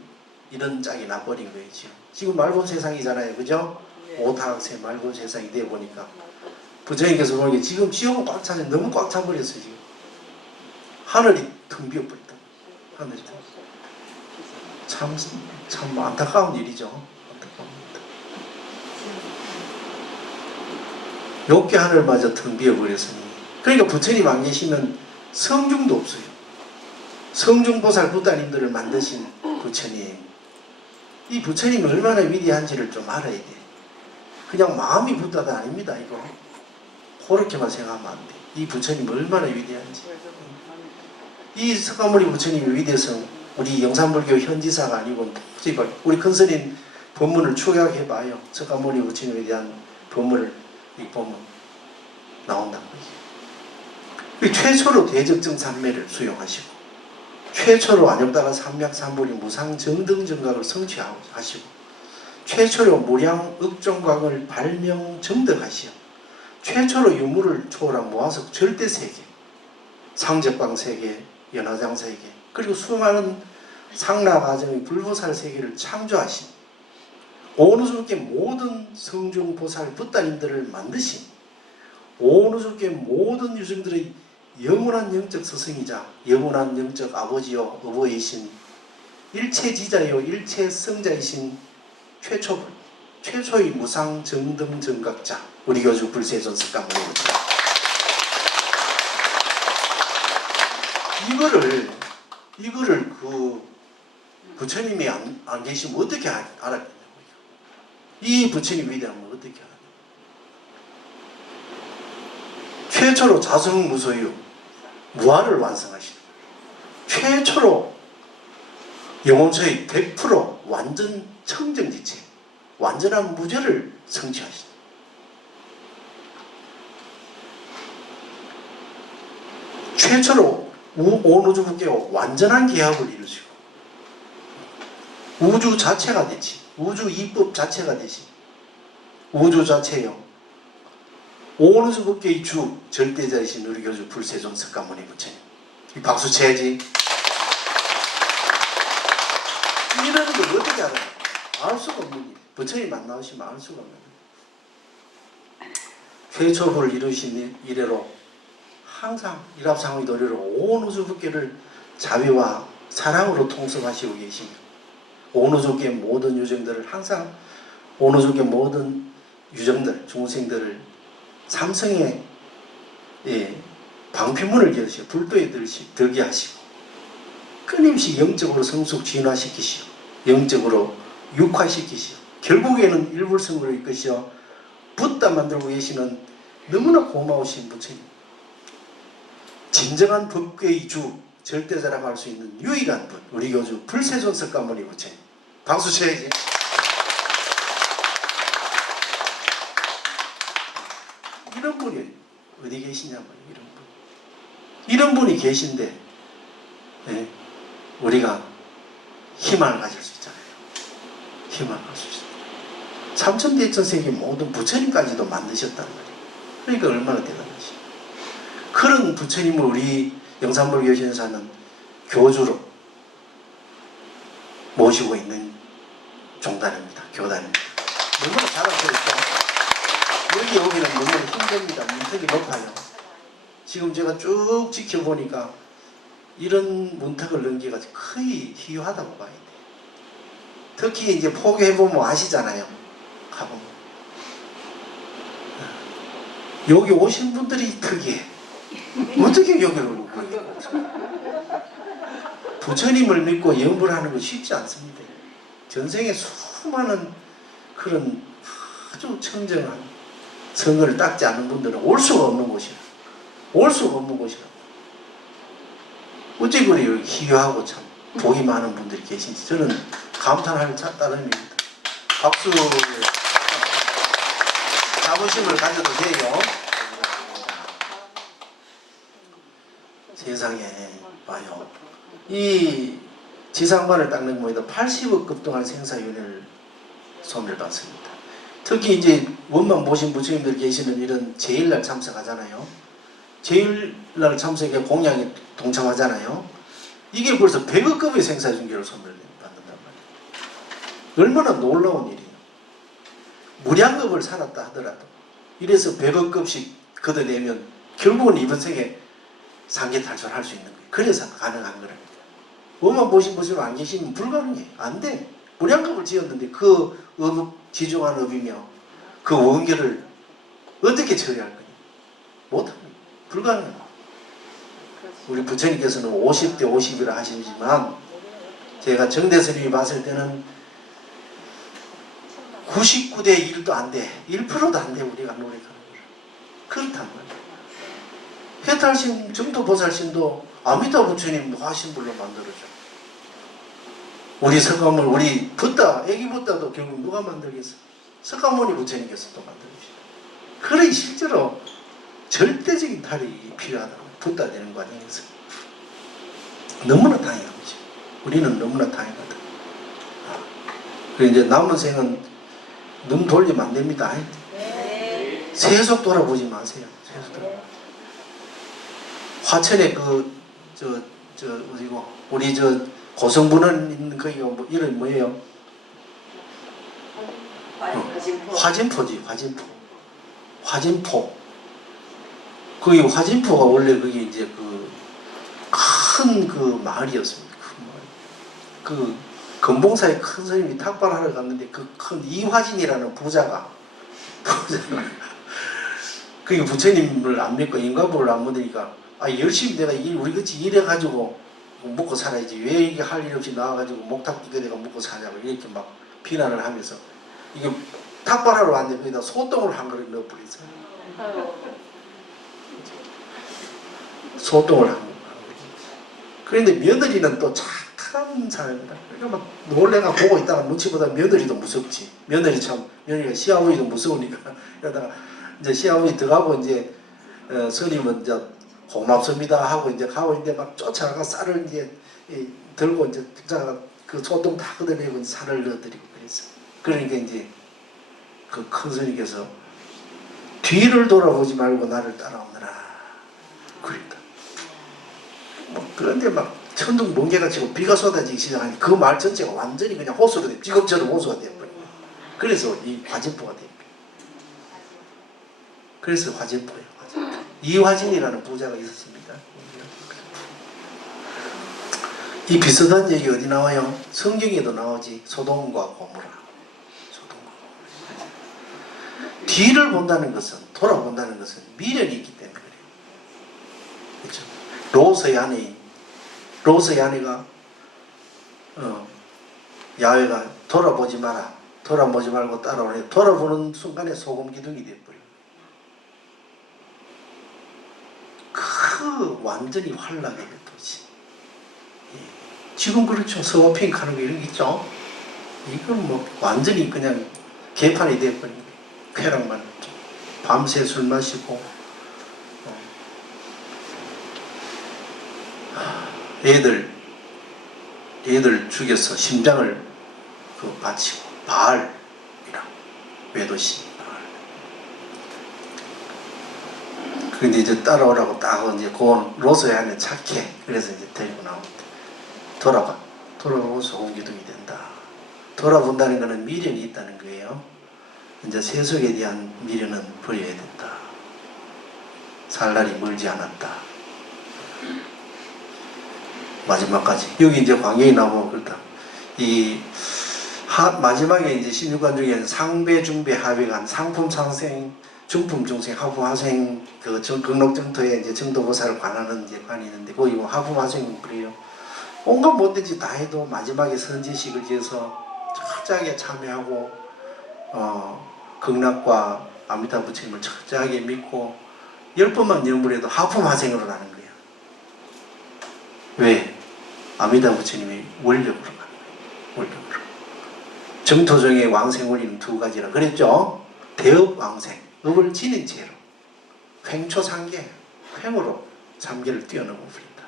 이런 짝이 나버린 거예요. 지금 말본 세상이잖아요. 그죠? 오타학세 말본 세상이 되어 보니까 부처님께서 보니까 지금 지옥은 꽉 차서 너무 꽉 차버렸어요. 지금 하늘이 텅 비어버렸다. 하늘이 참 안타까운 일이죠. 안타까운 일. 욕계 하늘마저 텅 비어버렸으니 그러니까 부처님 안 계시면 성중도 없어요. 성중보살 부따님들을 만드신 부처님, 이 부처님이 얼마나 위대한지를 좀 알아야 돼. 그냥 마음이 부따가 아닙니다. 이거 그렇게만 생각하면 안 돼. 이 부처님이 얼마나 위대한지. 이 석가모니 부처님의 위대성, 우리 영산불교 현지사가 아니고 우리 큰스님 법문을 추격해봐요. 석가모니 부처님에 대한 법문을 보면 나온다는 거지. 최초로 대적정 산매를 수용하시고 최초로 안엽다가 삼맥삼불이 무상정등정각을 성취하시고 최초로 무량 억종각을 발명 정득하시어 최초로 유물을 초월한 모화석 절대세계 상적방 세계, 연화장 세계 그리고 수많은 상라가정의 불보살 세계를 창조하신 온 우주계 모든 성중보살 붓다님들을 만드신 온 우주계 모든 유정들의 영원한 영적 스승이자 영원한 영적 아버지요 어버이신 일체지자요 일체성자이신 최초의 무상 정등 정각자 우리 교주 불세존 석가모니입니다. 이거를 그 부처님이 안 계시면 어떻게 알았겠냐고요. 이 부처님 위대함을 어떻게 알아요. 최초로 자성무소유 무아를 완성하신 최초로 영혼소의 100% 완전 청정지체 완전한 무죄를 성취하신 최초로 온 우주국에 완전한 계약을 이루시고 우주 자체가 되지 우주 이법 자체가 되지 우주 자체요 온 우주국계의 주 절대자이신 우리 교주 불세존 석가모니 부처님 이 박수 쳐야지. 이런 걸 어떻게 알아요? 알 수가 없는 일. 부처님 안 나오시면 알 수가 없는 일. 최초부를 이루신 이래로 항상 일합상의 도리로 온 우주국계를 자비와 사랑으로 통솔하시고 계시며 온 우주계 모든 유정들을 항상 온 우주계 모든 유정들 중생들을 삼성의 방패문을 열으시고 불도에 들게 하시고 끊임없이 영적으로 성숙 진화시키시오 영적으로 육화시키시오 결국에는 일불성으로 이끄시어 붓다 만들고 계시는 너무나 고마우신 부처님 진정한 법계의 주 절대자라고 할 수 있는 유일한 분 우리 교주 불세존 석가모니 부처님 박수 쳐야지. 이런 분이 어디 계시냐면 이런 분이 계신데 우리가 희망을 가질 수 있잖아요. 희망을 가질 수 있어요. 삼천대천세계 모든 부처님까지도 만드셨다는 거예요. 그러니까 얼마나 대단하시. 그런 부처님을 우리 영산불교 신사는 교주로 모시고 있는 종단입니다. 교단입니다. 너무나 잘하고 있죠. 여기 오기는 너무 힘듭니다. 문턱이 높아요. 지금 제가 쭉 지켜보니까 이런 문턱을 넘기가 거의 희귀하다고 봐야 돼요. 특히 이제 포교해보면 아시잖아요. 가보면. 여기 오신 분들이 특이해. 어떻게 여기를 오고 부처님을 믿고 영불하는 건 쉽지 않습니다. 전생에 수많은 그런 아주 청정한 성을 닦지 않은 분들은 올 수가 없는 곳이라. 올 수가 없는 곳이라. 어찌 그리 희귀하고 참 복이 많은 분들이 계신지 저는 감탄할 따름입니다. 박수. 자부심을 가져도 돼요. 세상에 봐요. 이 지상관을 닦는 것보다 80억 급 동안 생사윤회를 소멸받습니다. 특히 이제 원망 보신 부처님들 계시는 이런 제일날 참석하잖아요. 제일날 참석에 공양에 동참하잖아요. 이게 벌써 100억급의 생사중계를 소멸받는단 말이에요. 얼마나 놀라운 일이에요. 무량급을 살았다 하더라도 이래서 100억급씩 걷어내면 결국은 이번 생에 상계탈출할 수 있는 거예요. 그래서 가능한 거랍니다. 원만 보신 분이 안 계시면 불가능해. 안 돼. 무량급을 지었는데 그 지중한 업이며 그 원결을 어떻게 처리할 거냐. 못합니다. 불가능합니다. 우리 부처님께서는 50대 50이라 하시지만 제가 정대스님이 봤을 때는 99대 1도 안 돼. 1%도 안 돼. 우리가 노력하는 거를. 그렇단 말이에요. 해탈신 정토보살신도 아미타 부처님 화신불로 만들어줘. 우리 석가모니, 우리 붓다, 애기 붓다도 결국 누가 만들겠어? 석가모니 부처님께서 또 만들어주시다. 그래 실제로 절대적인 탈이 필요하다고. 붓다 되는 과정에서 너무나 당연한 거죠. 우리는 너무나 당연하다. 그리고 이제 남은 생은 눈 돌리면 안 됩니다. 세속 돌아보지 마세요. 세속 돌아. 화천에 어디고 우리 고성분원 있는 거기가 뭐 이름이 뭐예요? 화진포지. 화진포. 거기 화진포가 원래 그게 이제 큰 마을이었습니다. 그 건봉사의 큰 스님이 탁발하러 갔는데 그 큰 이화진이라는 부자가 그게 부처님을 안 믿고 인과보를 안 믿으니까 열심히 내가 우리 같이 일해가지고 먹고 살아야지 왜 이게 할 일 없이 나와가지고 목탁 끼게 내가 먹고 사냐고 이렇게 막 비난을 하면서 이게 탁발하러 왔는데 거기다 소똥을 한 그릇 넣어버렸어요. 소똥을 한 거예요. 그런데 며느리는 또 착한 사람이다. 그러니까 막 놀래가 보고 있다가 눈치보다 며느리도 무섭지. 며느리가 시아버지도 무서우니까 그러다가 이제 시아버지 들어가고 이제 스님은 이제 고맙습니다 하고 이제 가고 있는데 막 쫓아가 쌀을 이제 들고 이제 그 소똥 다 걷어내고 쌀을 넣어드리고 그랬어. 그러니까 이제 그 큰 스님께서 뒤를 돌아보지 말고 나를 따라오느라 그랬다. 그런데 막 천둥 번개가 치고 비가 쏟아지기 시작하니 그 말 전체가 완전히 그냥 호수로 돼. 지금처럼 호수가 돼버려. 그래서 이 화진포가 돼요. 그래서 화진포예요. 이화진이라는 부자가 있었습니다. 이 비슷한 얘기 어디 나와요? 성경에도 나오지. 소돔과 고모라. 뒤를 본다는 것은, 돌아본다는 것은 미련이 있기 때문에 그래요. 그렇죠? 롯의 아내가 야훼가 돌아보지 마라. 돌아보지 말고 따라오래. 돌아보는 순간에 소금 기둥이 돼버려요. 완전히 환락의 도시. 지금 그렇죠. 서워핑 하는 거 이런 게 있죠. 이건 뭐 완전히 그냥 개판이 돼버린 거예요. 쾌락만 밤새 술 마시고 애들 죽여서 심장을 바치고 바알이라 외도신 근데 이제 따라오라고 딱 이제 그건 롯의 아내 착해. 그래서 이제 데리고 나옵니다. 돌아보고 소금 기둥이 된다. 돌아본다는 것은 미련이 있다는 거예요. 이제 세속에 대한 미련은 버려야 된다. 살 날이 멀지 않았다. 마지막까지. 여기 이제 광경이 나오고 그렇다. 마지막에 이제 16관 중에는 상배, 중배, 하배관, 상품, 상생, 중품, 중생, 하품, 하생, 극록정토에 이제 정도보살을 관하는 이제 관이 있는데, 거기 뭐 하품, 하생은 그래요. 온갖 못된 짓 다 해도 마지막에 선지식을 지어서 철저하게 참여하고, 극락과 아미타 부처님을 철저하게 믿고, 10번만 염불해도 하품, 하생으로 나는 거예요. 왜? 아미타 부처님의 원력으로 가는 거예요. 원력으로. 정토정의 왕생 원리는 두 가지라 그랬죠? 대업 왕생, 업을 지닌 채로 횡초상계, 횡으로 삼계를 뛰어넘어 버린다.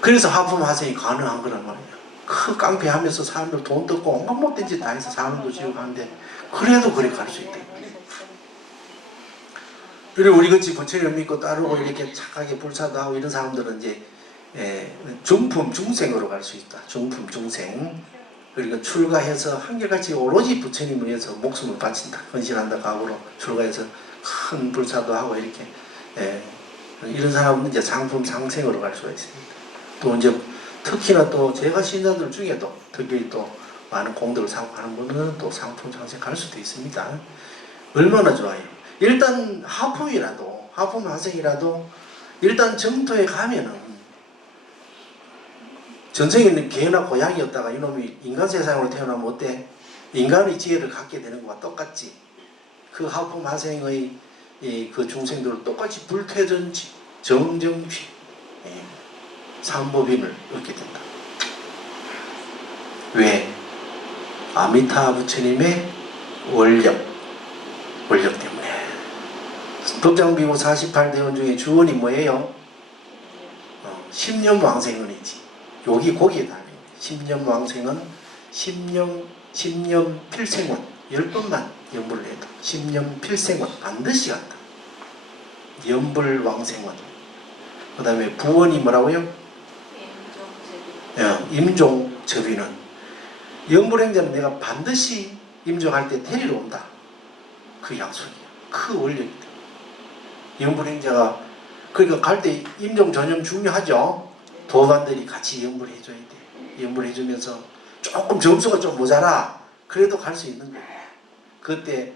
그래서 하품하생이 가능한 거란 말이야. 그 깡패하면서 사람들 돈 뜯고 온갖 못된 짓 다 해서 사람도 지옥 가는데 그래도 그래 갈 수 있다. 그리고 우리같이 부처님을 믿고 따르고 이렇게 착하게 불사도 하고 이런 사람들은 이제 중품 중생으로 갈 수 있다. 중품 중생. 그리고 출가해서 한결같이 오로지 부처님을 위해서 목숨을 바친다. 헌신한다. 각오로 출가해서 큰 불사도 하고 이렇게 이런 사람은 이제 상품 상생으로 갈 수가 있습니다. 또 이제 특히나 또 제가 신자들 중에도 특별히 또 많은 공덕을 사고하는 분은 또 상품 상생 갈 수도 있습니다. 얼마나 좋아요. 일단 하품 하생이라도 일단 정토에 가면은 전생에는 개나 고양이였다가 이놈이 인간 세상으로 태어나면 어때? 인간의 지혜를 갖게 되는 것과 똑같지. 그 하품 하생의 그 중생들은 똑같이 불퇴전지, 정정취, 삼법인을 얻게 된다. 왜? 아미타 부처님의 원력 때문에 법장비구 48대원 중에 주원이 뭐예요? 10년 왕생은이지. 여기 거기에 달려요. 10년 왕생은 10년 필생원 10번만 연불을 해도 10년 필생원 반드시 간다. 연불왕생원. 그 다음에 부원이 뭐라고요? 임종접의는 연불행자는 내가 반드시 임종할 때 데리러 온다. 그 약속이야. 그 원리입니다. 연불행자가 그러니까 갈 때 임종 전염 중요하죠. 도반들이 같이 연불해줘야 돼. 연불해주면서 조금 점수가 좀 모자라. 그래도 갈 수 있는 거예요. 그때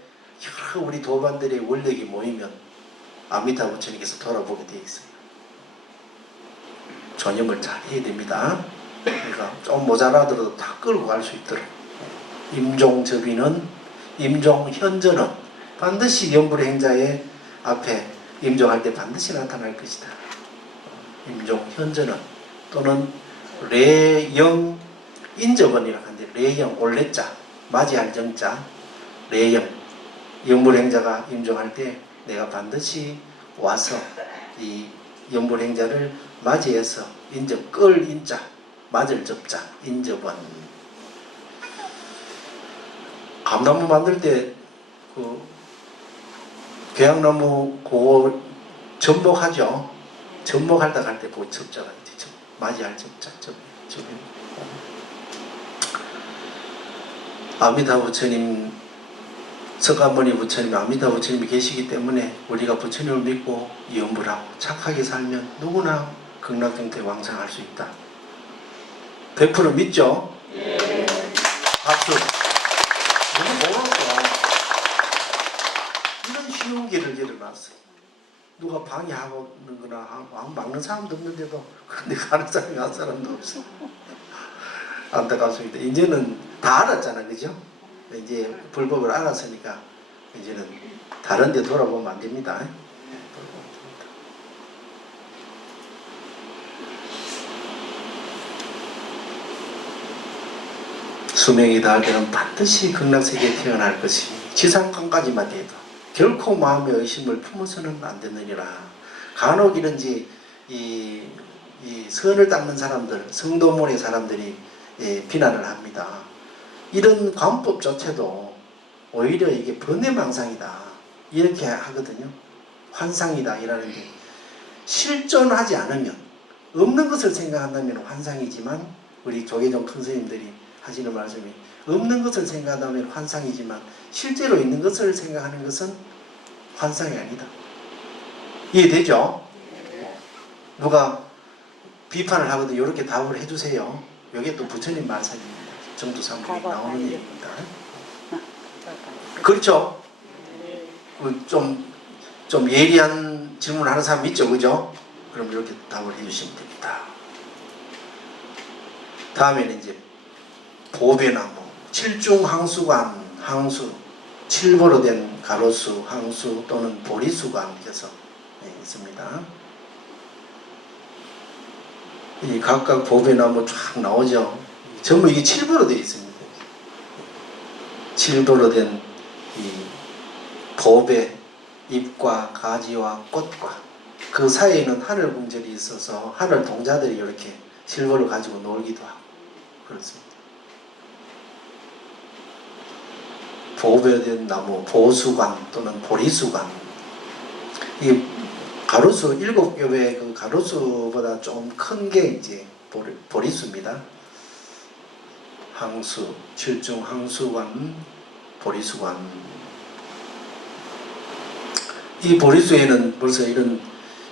여러 우리 도반들의 원력이 모이면 아미타 부처님께서 돌아보게 돼 있어요. 전염을 잘 해야 됩니다. 그러니까 좀 모자라더라도 다 끌고 갈 수 있도록. 임종접의는 임종현전은 반드시 연불행자의 앞에 임종할 때 반드시 나타날 것이다. 임종현전은 또는 레영 인접원이라고 하는데 레영 올레자 맞이할 정자 레영 연불행자가 임종할 때 내가 반드시 와서 이 연불행자를 맞이해서 인접 끌 인자 맞을 접자 인접원. 감나무 만들 때 그 괴양나무 그거 접목하죠. 접목할 때 갈 때 그 접자가 있지. 맞이할 접자 접이. 아미타 부처님 석가모니 부처님 아미타 부처님이 계시기 때문에 우리가 부처님을 믿고 연불하고 착하게 살면 누구나 극락경태 왕생할 수 있다. 100% 믿죠? 네. 박수. 누구 모르겠어. 이런 쉬운 길을 일어났어. 누가 방해하고 있는 거나 막는 사람도 없는데도 그런데 가는 사람이 한 사람도 없어. 안타깝습니다. 이제는 다 알았잖아. 그죠? 이제 불법을 알았으니까 이제는 다른 데 돌아보면 안 됩니다. 수명이 닿을 때는 반드시 극락세계에 태어날 것이 지상관까지만 돼도 결코 마음의 의심을 품어서는 안 되느니라. 간혹 이런지 이 선을 닦는 사람들, 성도문의 사람들이 비난을 합니다. 이런 관법 자체도 오히려 이게 번뇌망상이다. 이렇게 하거든요. 환상이다 이라는 게 실존하지 않으면 없는 것을 생각한다면 환상이지만 우리 조계종 큰 스님들이 하시는 말씀이 없는 것을 생각한다면 환상이지만 실제로 있는 것을 생각하는 것은 환상이 아니다. 이해되죠? 누가 비판을 하거든 이렇게 답을 해주세요. 이게 또 부처님 말씀입니다. 정두삼불이 나오는 얘기입니다. 그렇죠? 좀 예리한 질문을 하는 사람 있죠, 그죠? 그럼 이렇게 답을 해주시면 됩니다. 다음에는 이제 보배나무, 칠중항수관, 항수, 칠보로 된 가로수, 항수 또는 보리수관 해서 있습니다. 이 각각 보배나무 쫙 나오죠. 전부 이게 칠보로 되어 있습니다. 칠보로 된 이 보배, 잎과 가지와 꽃과 그 사이에는 하늘 궁절이 있어서 하늘 동자들이 이렇게 칠보를 가지고 놀기도 하고 그렇습니다. 보배된 나무, 보수관 또는 보리수관. 이 가로수 7겹의 그 가로수보다 좀 큰 게 이제 보리수입니다. 항수, 칠중 항수관, 보리수관. 이 보리수에는 벌써 이런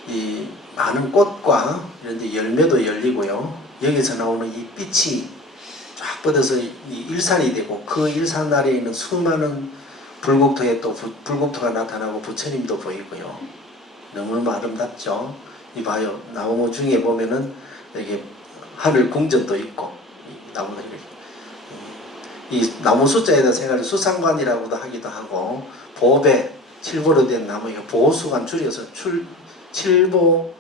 이 많은 꽃과 이런 데 열매도 열리고요. 여기서 나오는 이 빛이 쫙 뻗어서 이 일산이 되고 그 일산 아래에 있는 수많은 불국토에 또 불국토가 나타나고 부처님도 보이고요. 너무 아름답죠. 이 봐요. 나무 중에 보면은 여기 하늘 궁전도 있고 이 나무는 이렇게 이 나무 숫자에다 생각해 수상관이라고도 하기도 하고 보배 칠보로 된 나무 이거 보수관 줄여서 칠보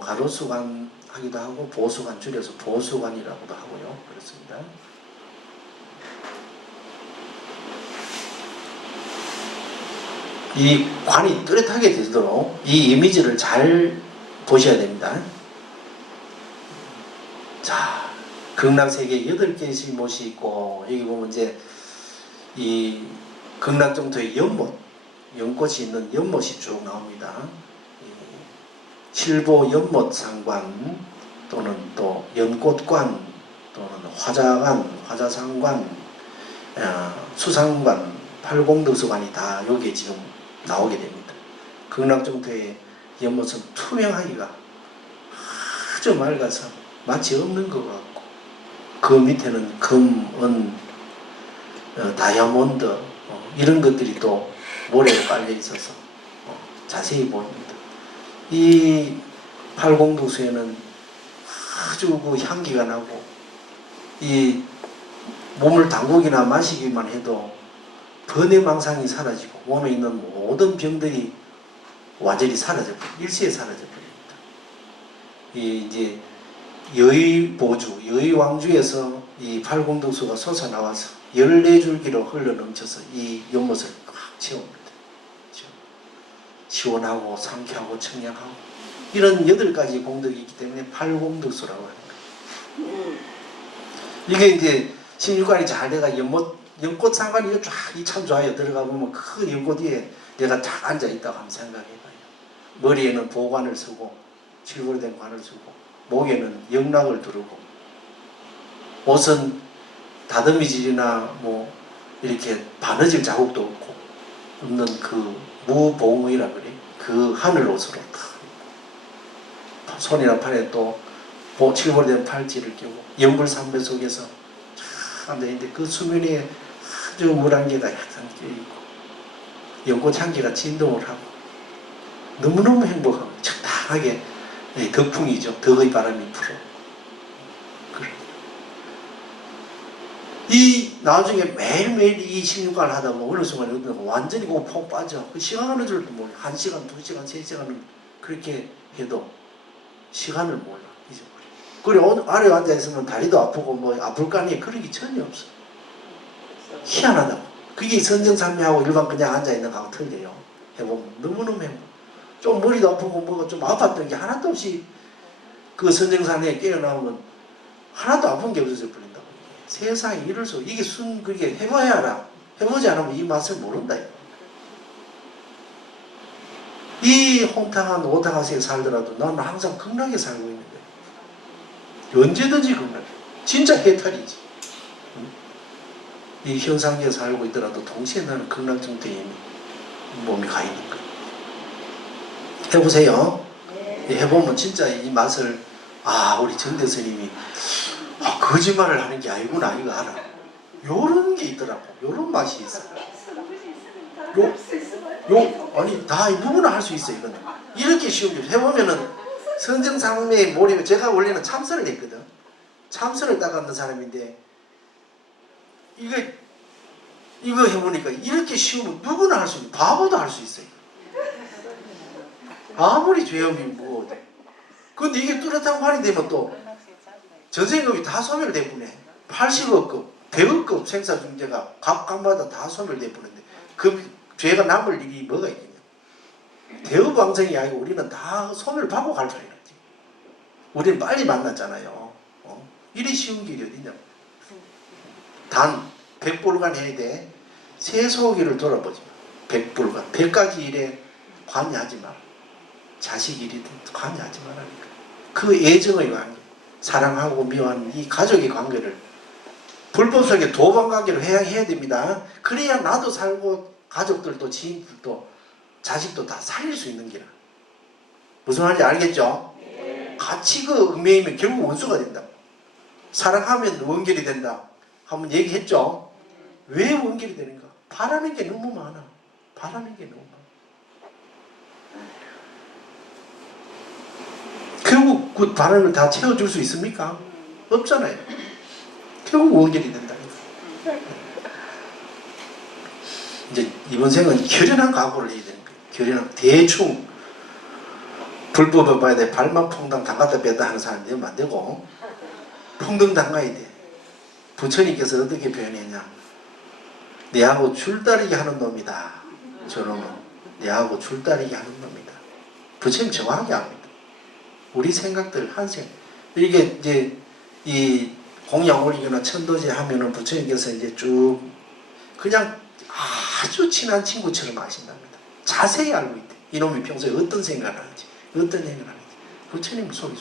가로수관 하기도 하고 보수관 줄여서 보수관이라고도 하고요. 그렇습니다. 이 관이 뚜렷하게 되도록 이 이미지를 잘 보셔야 됩니다. 자, 극락세계 8개의 못이 있고, 여기 보면 이제 이 극락정토의 연꽃이 있는 연못이 쭉 나옵니다. 칠보 연못 상관 또는 또 연꽃관 또는 화자관, 화자상관, 수상관, 팔공덕수관이 다 여기에 지금 나오게 됩니다. 극락정토의 연못은 투명하기가 아주 맑아서 마치 없는 것 같고, 그 밑에는 금, 은, 다이아몬드 이런 것들이 또 모래로 깔려 있어서 자세히 보입니다. 이 팔공덕수에는 아주 그 향기가 나고, 이 몸을 당국이나 마시기만 해도 번뇌망상이 사라지고 몸에 있는 모든 병들이 완전히 사라져버립니다. 일시에 사라져버립니다. 이 이제 여의보주, 여의왕주에서 이 팔공덕수가 솟아나와서 14줄기로 흘러넘쳐서 이 연못을 꽉 채웁니다. 시원하고 상쾌하고 청량하고 이런 8가지 공덕이 있기 때문에 팔공덕수라고 하는 거예요. 이게 이제 16관이 잘 돼가 연꽃 상관이 참 좋아요. 들어가 보면 그 연꽃 위에 내가 딱 앉아 있다고 한번 생각해봐요. 머리에는 보관을 쓰고 칠보로 된 관을 쓰고 목에는 영락을 두르고 옷은 다듬이질이나 뭐 이렇게 바느질 자국도 없는 그 무봉의라 그래. 그 하늘 옷으로 딱 손이나 팔에 또 칠보로 된 팔찌를 끼고 연불삼배 속에서 앉아있는데 그 수면에 아주 물안개가 약간 껴있고 연꽃 향기가 진동을 하고 너무너무 행복하고 적당하게 덕풍이죠. 덕의 바람이 불어. 그래. 이 나중에 매일매일 이 16관을 하다 보면 어느 순간에 완전히 푹 빠져. 그 시간 하는 줄도 몰라. 1시간, 2시간, 3시간은 그렇게 해도 시간을 몰라. 잊어버려. 그리고 아래 앉아있으면 다리도 아프고 뭐 아플 거 아니에요. 그런 게 전혀 없어. 희한하다고. 그게 선정산매하고 일반 그냥 앉아있는 거하고 틀려요. 해보면 너무너무 행복. 좀 머리도 아프고 뭐가 좀 아팠던 게 하나도 없이 그 선정산에 깨어나오면 하나도 아픈 게 없어져 버린다고. 세상에 이럴 수, 이게 그게 해봐야 알아. 해보지 않으면 이 맛을 모른다. 이 홍탕한 오탕하세에 살더라도 나는 항상 극락에 살고 있는 거야. 언제든지 극락. 진짜 해탈이지. 이 현상계에 살고 있더라도 동시에 나는 극락정토에 몸이 가 있는 거야. 해보세요. 해보면 진짜 이 맛을 우리 정대스님이 거짓말을 하는 게 아니구나 이거 알아. 요런 게 있더라고. 요런 맛이 있어. 아니 다 누구나 할 수 있어. 이거는 이렇게 쉬운 게 해보면은 선정상매에 몰입해. 제가 원래는 참선을 했거든. 참선을 따갔는 사람인데 이거 해보니까 이렇게 쉬우면 누구나 할 수 있어. 바보도 할 수 있어요. 아무리 죄업이 무거워도. 근데 이게 뚜렷한 관이 되면 또 전생급이 다 소멸돼 버네. 80억급, 100억급 생사중재가 각각마다 다 소멸돼 버는데 그 죄가 남을 일이 뭐가 있겠냐. 대업왕성이 아니고 우리는 다 소멸받고 갈 소리지. 우리는 빨리 만났잖아요. 이리 쉬운 길이 어디냐고. 단 100불간 해야 돼. 세속일을 돌아보지 마. 100불간. 100가지 일에 관여하지 마. 자식 일이든 관여하지 말라니까. 그 애정의 관계, 사랑하고 미워하는 이 가족의 관계를 불법 속에 도반 관계로 해야 됩니다. 그래야 나도 살고 가족들도 지인들도 자식도 다 살릴 수 있는 기라. 무슨 말인지 알겠죠? 같이 그 얽매이면 결국 원수가 된다. 사랑하면 원결이 된다. 한번 얘기했죠? 왜 원결이 되는가? 바라는 게 너무 많아. 바라는 게 너무 많아. 결국 그 바라는 걸 다 채워줄 수 있습니까? 없잖아요. 결국 원결이 된다. 이제 이번 생은 결연한 각오를 해야 되는 거예요. 결연한, 대충 불법을 봐야 돼. 발만 퐁당 담갔다 뺐다 하는 사람이 되면 안 되고 퐁당 담가야 돼. 부처님께서 어떻게 표현했냐. 내하고 줄다리기 하는 놈이다. 저놈은 내하고 줄다리기 하는 겁니다. 부처님 정확하게 합니다. 우리 생각들 한생 이게 이제 이 공양 올리거나 천도제 하면은 부처님께서 이제 쭉 그냥 아주 친한 친구처럼 하신답니다. 자세히 알고 있대. 이놈이 평소에 어떤 생각을 하는지, 어떤 행위를 하는지. 부처님 속이.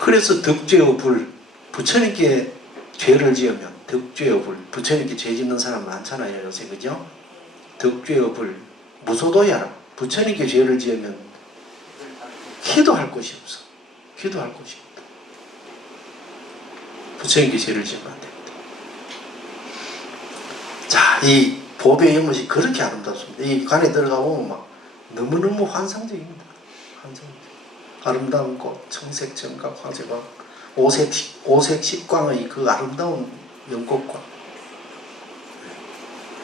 그래서 덕죄의 불, 부처님께 죄를 지으면 덕죄의 불, 부처님께 죄 짓는 사람 많잖아요 요새, 그죠? 덕죄의 불, 무소도야라. 부처님께 죄를 지으면 기도할 곳이 없어. 기도할 곳이 없다. 부처님께 죄를 지으면 안 됩니다. 자, 이 보배 연못이 그렇게 아름답습니다. 이 관에 들어가 보면 막 너무너무 환상적입니다. 환상적. 아름다운 꽃, 청색, 정각, 화재광, 오색 식광의 그 아름다운 연꽃과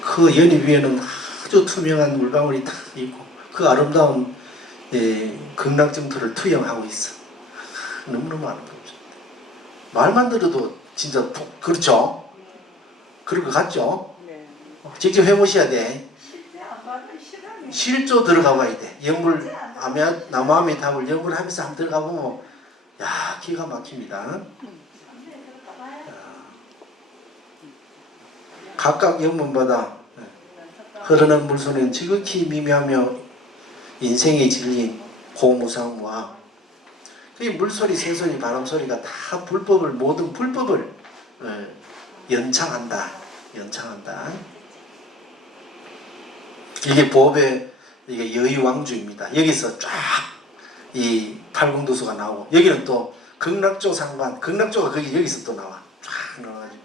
그 연잎 위에는 아주 투명한 물방울이 탁 있고 그 아름다운 극락정토를 투영하고 있어. 너무너무 아름답죠. 말만 들어도 진짜 그렇죠? 그럴 것 같죠? 직접 해보셔야 돼. 실조 들어가 봐야 돼. 연불 나무아미 답을 연불하면서 한번 들어가 보면 야, 기가 막힙니다. 각각 연문마다 흐르는 물소리는 지극히 미묘하며 인생의 진리인 고무상무와 그 물소리, 새소리, 바람소리가 다 모든 불법을 연창한다. 이게 법의 이게 여의왕주입니다. 여기서 쫙 이 팔궁도수가 나오고 여기는 또 극락조 상관, 극락조가 거기 여기서 또 나와. 쫙 나와가지고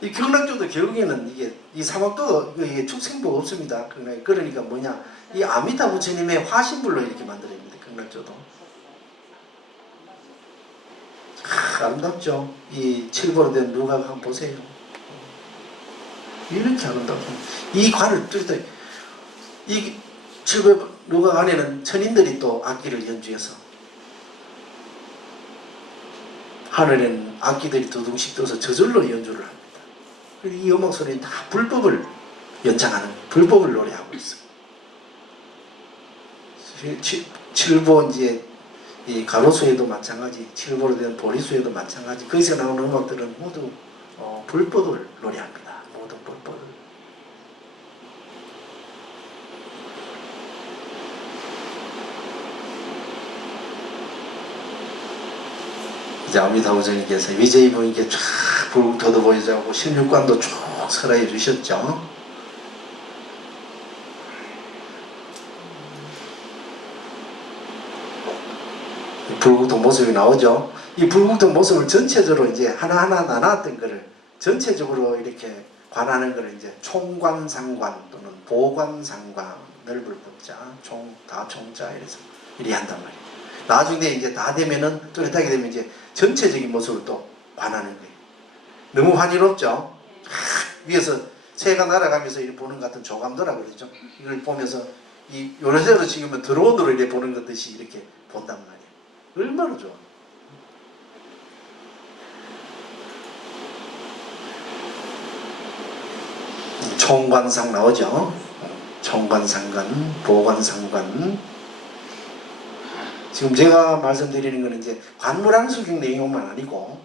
이 극락조도 결국에는 이게 이 사막도 이게 축생부가 없습니다. 그러니까 뭐냐, 이 아미타 부처님의 화신불로 이렇게 만들어집니다. 극락조도. 아름답죠. 이 칠보로 된 누각 한번 보세요. 이렇게 아름답죠. 이 관을 뚫다 이 칠보 누각 안에는 천인들이 또 악기를 연주해서 하늘에는 악기들이 두둥씩 떠서 저절로 연주를 합니다. 이 음악 소리는 다 불법을 연창하는, 불법을 노래하고 있어요. 칠보 이제 이 가로수에도 마찬가지, 칠보로 된 보리수에도 마찬가지. 거기서 나오는 음악들은 모두 불법을 노래합니다. 모든 불법을. 이제 아미타부처님께서 위제이 부인께 쫙 불국토도 보여주고 16관도 쭉 설하해 주셨죠. 불국토 모습이 나오죠. 이 불국토 모습을 전체적으로 이제 하나하나 나눴던 거를 전체적으로 이렇게 관하는 거를 이제 총관상관 또는 보관상관, 넓을 붙자, 다 총자 이래서 이리 한단 말이에요. 나중에 이제 다 되면은 뚜렷하게 되면 이제 전체적인 모습을 또 관하는 거예요. 너무 환희롭죠? 위에서 새가 날아가면서 이렇게 보는 것 같은 조감도라고 그러죠. 이걸 보면서 이 요래대로 지금 드론으로 이렇게 보는 것 듯이 이렇게 본단 말이에요. 얼마나 좋아. 총관상 나오죠. 총관상관, 보관상관. 지금 제가 말씀드리는 거는 이제 관무량수경 내용만 아니고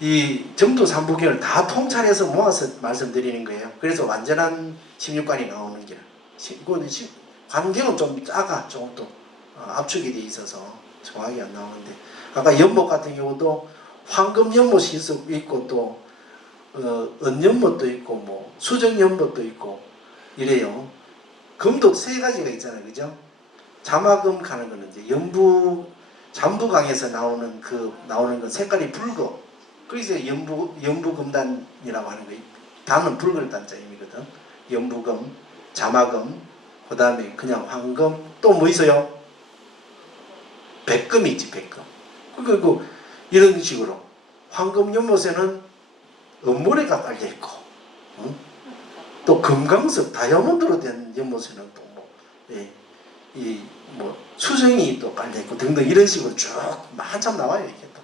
이 정도 삼부경을 다 통찰해서 모아서 말씀드리는 거예요. 그래서 완전한 16관이 나오는 게 관경은 좀 작아. 조금 또 압축이 돼 있어서 정확히 안 나오는데 아까 연못 같은 경우도 황금 연못이 있고 또 은연못도 있고 뭐 수정 연못도 있고 이래요. 금도 세 가지가 있잖아요, 그죠? 자마금 가는 거는 이제 잠부강에서 나오는 건 색깔이 붉어. 그래서 연부금단이라고 하는 거예요. 단은 붉을 단자임이거든. 연부금, 자마금, 그 다음에 그냥 황금, 또 뭐 있어요? 백금이 있지, 백금. 그리고 이런 식으로 황금 연못에는 은모래가 깔려있고, 응? 또 금강석, 다이아몬드로 된 연못에는 또 수정이 또 깔려있고 등등 이런 식으로 쭉 한참 나와요. 이게 또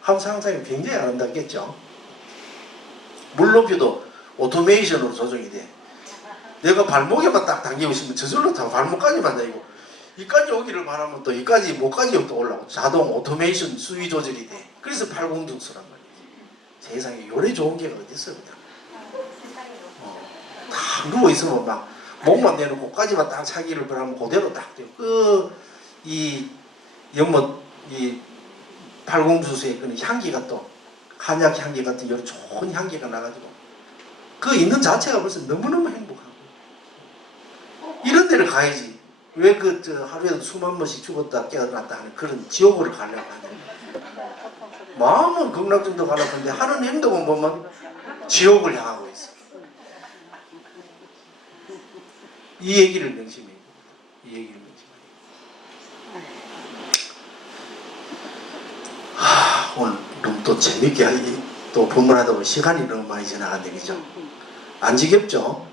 항상 굉장히 아름답겠죠. 물높이도 오토메이션으로 조정이 돼. 내가 발목에만 딱 당기고 있으면 저절로 다 발목까지만 다니고 이까지 오기를 바라면 또 이까지 목까지 또 올라오고 자동 오토메이션 수위 조절이 돼. 그래서 팔공둥수란 말이지. 세상에 요래 좋은 게가 어디 있어 그냥. 딱 누워 있으면 막 목만 내놓고 꼬까지만 딱 차기를 바라면 그대로 딱 돼요. 이 연못 이 팔공두수의 그 향기가 또 한약 향기 같은 여러 좋은 향기가 나가지고 그 있는 자체가 벌써 너무너무 행복하고 이런 데를 가야지. 왜 하루에 수만 번씩 죽었다 깨어났다 하는 그런 지옥을 가려고 하냐. 마음은 극락정도 가려고 하는데 하는 행동은 보면 지옥을 향하고 있어. 이 얘기를 명심해. 이 얘기를 명심해. 오늘 또 재밌게 또 본문하다 보면 시간이 너무 많이 지나간대, 그죠? 안 지겹죠?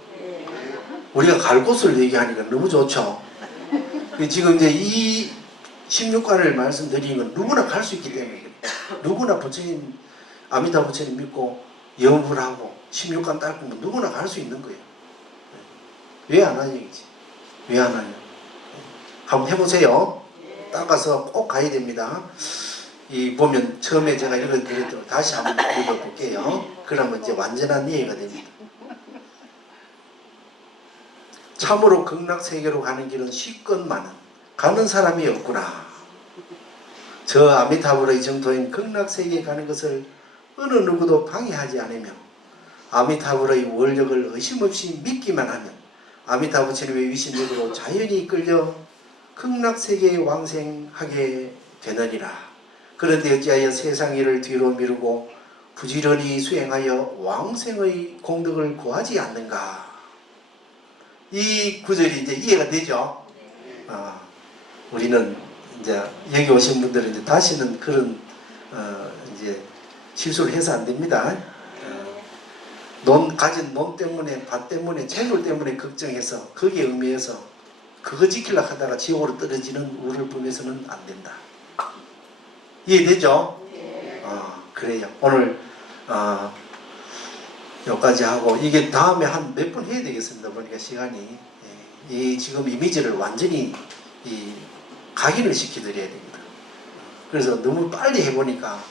우리가 갈 곳을 얘기하니까 너무 좋죠? 지금 이제 이 16관을 말씀드리는 건 누구나 갈 수 있기 때문에 그래요. 누구나 부처님, 아미타 부처님 믿고 영업을 하고 16관 닦으면 누구나 갈 수 있는 거예요. 왜 안 하냐 이거지. 왜 안 하냐. 한번 해보세요. 닦아서 꼭 가야 됩니다. 이 보면 처음에 제가 읽어드렸던 다시 한번 읽어볼게요. 그러면 이제 완전한 이해가 됩니다. 참으로 극락세계로 가는 길은 쉽건만은 가는 사람이 없구나. 저 아미타불의 정토인 극락세계에 가는 것을 어느 누구도 방해하지 않으며 아미타불의 원력을 의심 없이 믿기만 하면 아미타부처님의 위신력으로 자연히 이끌려 극락세계에 왕생하게 되느니라. 그런데 어찌하여 세상 일을 뒤로 미루고 부지런히 수행하여 왕생의 공덕을 구하지 않는가. 이 구절이 이제 이해가 되죠? 우리는 이제 여기 오신 분들은 이제 다시는 그런 이제 실수를 해서 안 됩니다. 가진 돈 때문에, 밭 때문에, 재물 때문에 걱정해서 거기에 의미해서 그거 지키려고 하다가 지옥으로 떨어지는 우리를 보면서는 안 된다. 이해되죠? 그래요. 오늘 여기까지 하고 이게 다음에 한 몇 번 해야 되겠습니다. 보니까 시간이 이 지금 이미지를 완전히 각인을 시켜드려야 됩니다. 그래서 너무 빨리 해보니까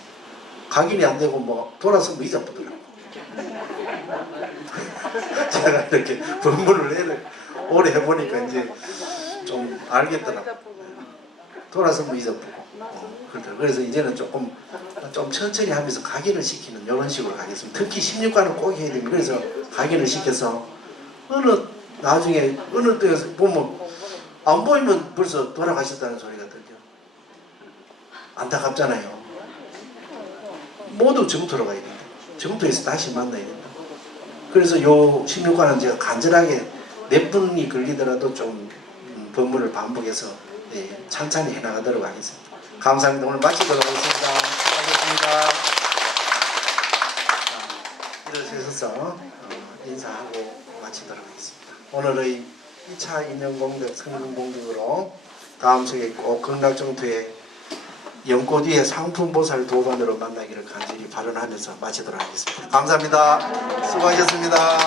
각인이 안 되고 뭐 돌아서면 잊어버리더라고. 제가 이렇게 본문을 오래 해보니까 이제 좀 알겠더라고. 돌아서면 잊어버리고. 그래서 이제는 좀 천천히 하면서 각인을 시키는 이런 식으로 가겠습니다. 특히 16관은 꼭 해야 됩니다. 그래서 각인을 시켜서 나중에 어느 때에서 보면 안 보이면 벌써 돌아가셨다는 소리가 들죠. 안타깝잖아요. 모두 정토로 가야 된다. 정토에서 다시 만나야 된다. 그래서 요 16관은 제가 간절하게 몇 분이 걸리더라도 좀 법문을 반복해서 찬찬히 해나가도록 하겠습니다. 감사합니다. 오늘 마치도록 하겠습니다. 수고하셨습니다. 일어서서 인사하고 마치도록 하겠습니다. 오늘의 2차 인연공덕 성금공덕으로 다음 생에 꼭 극락정토에 연꽃 위에 상품보살 도반으로 만나기를 간절히 발언하면서 마치도록 하겠습니다. 감사합니다. 수고하셨습니다.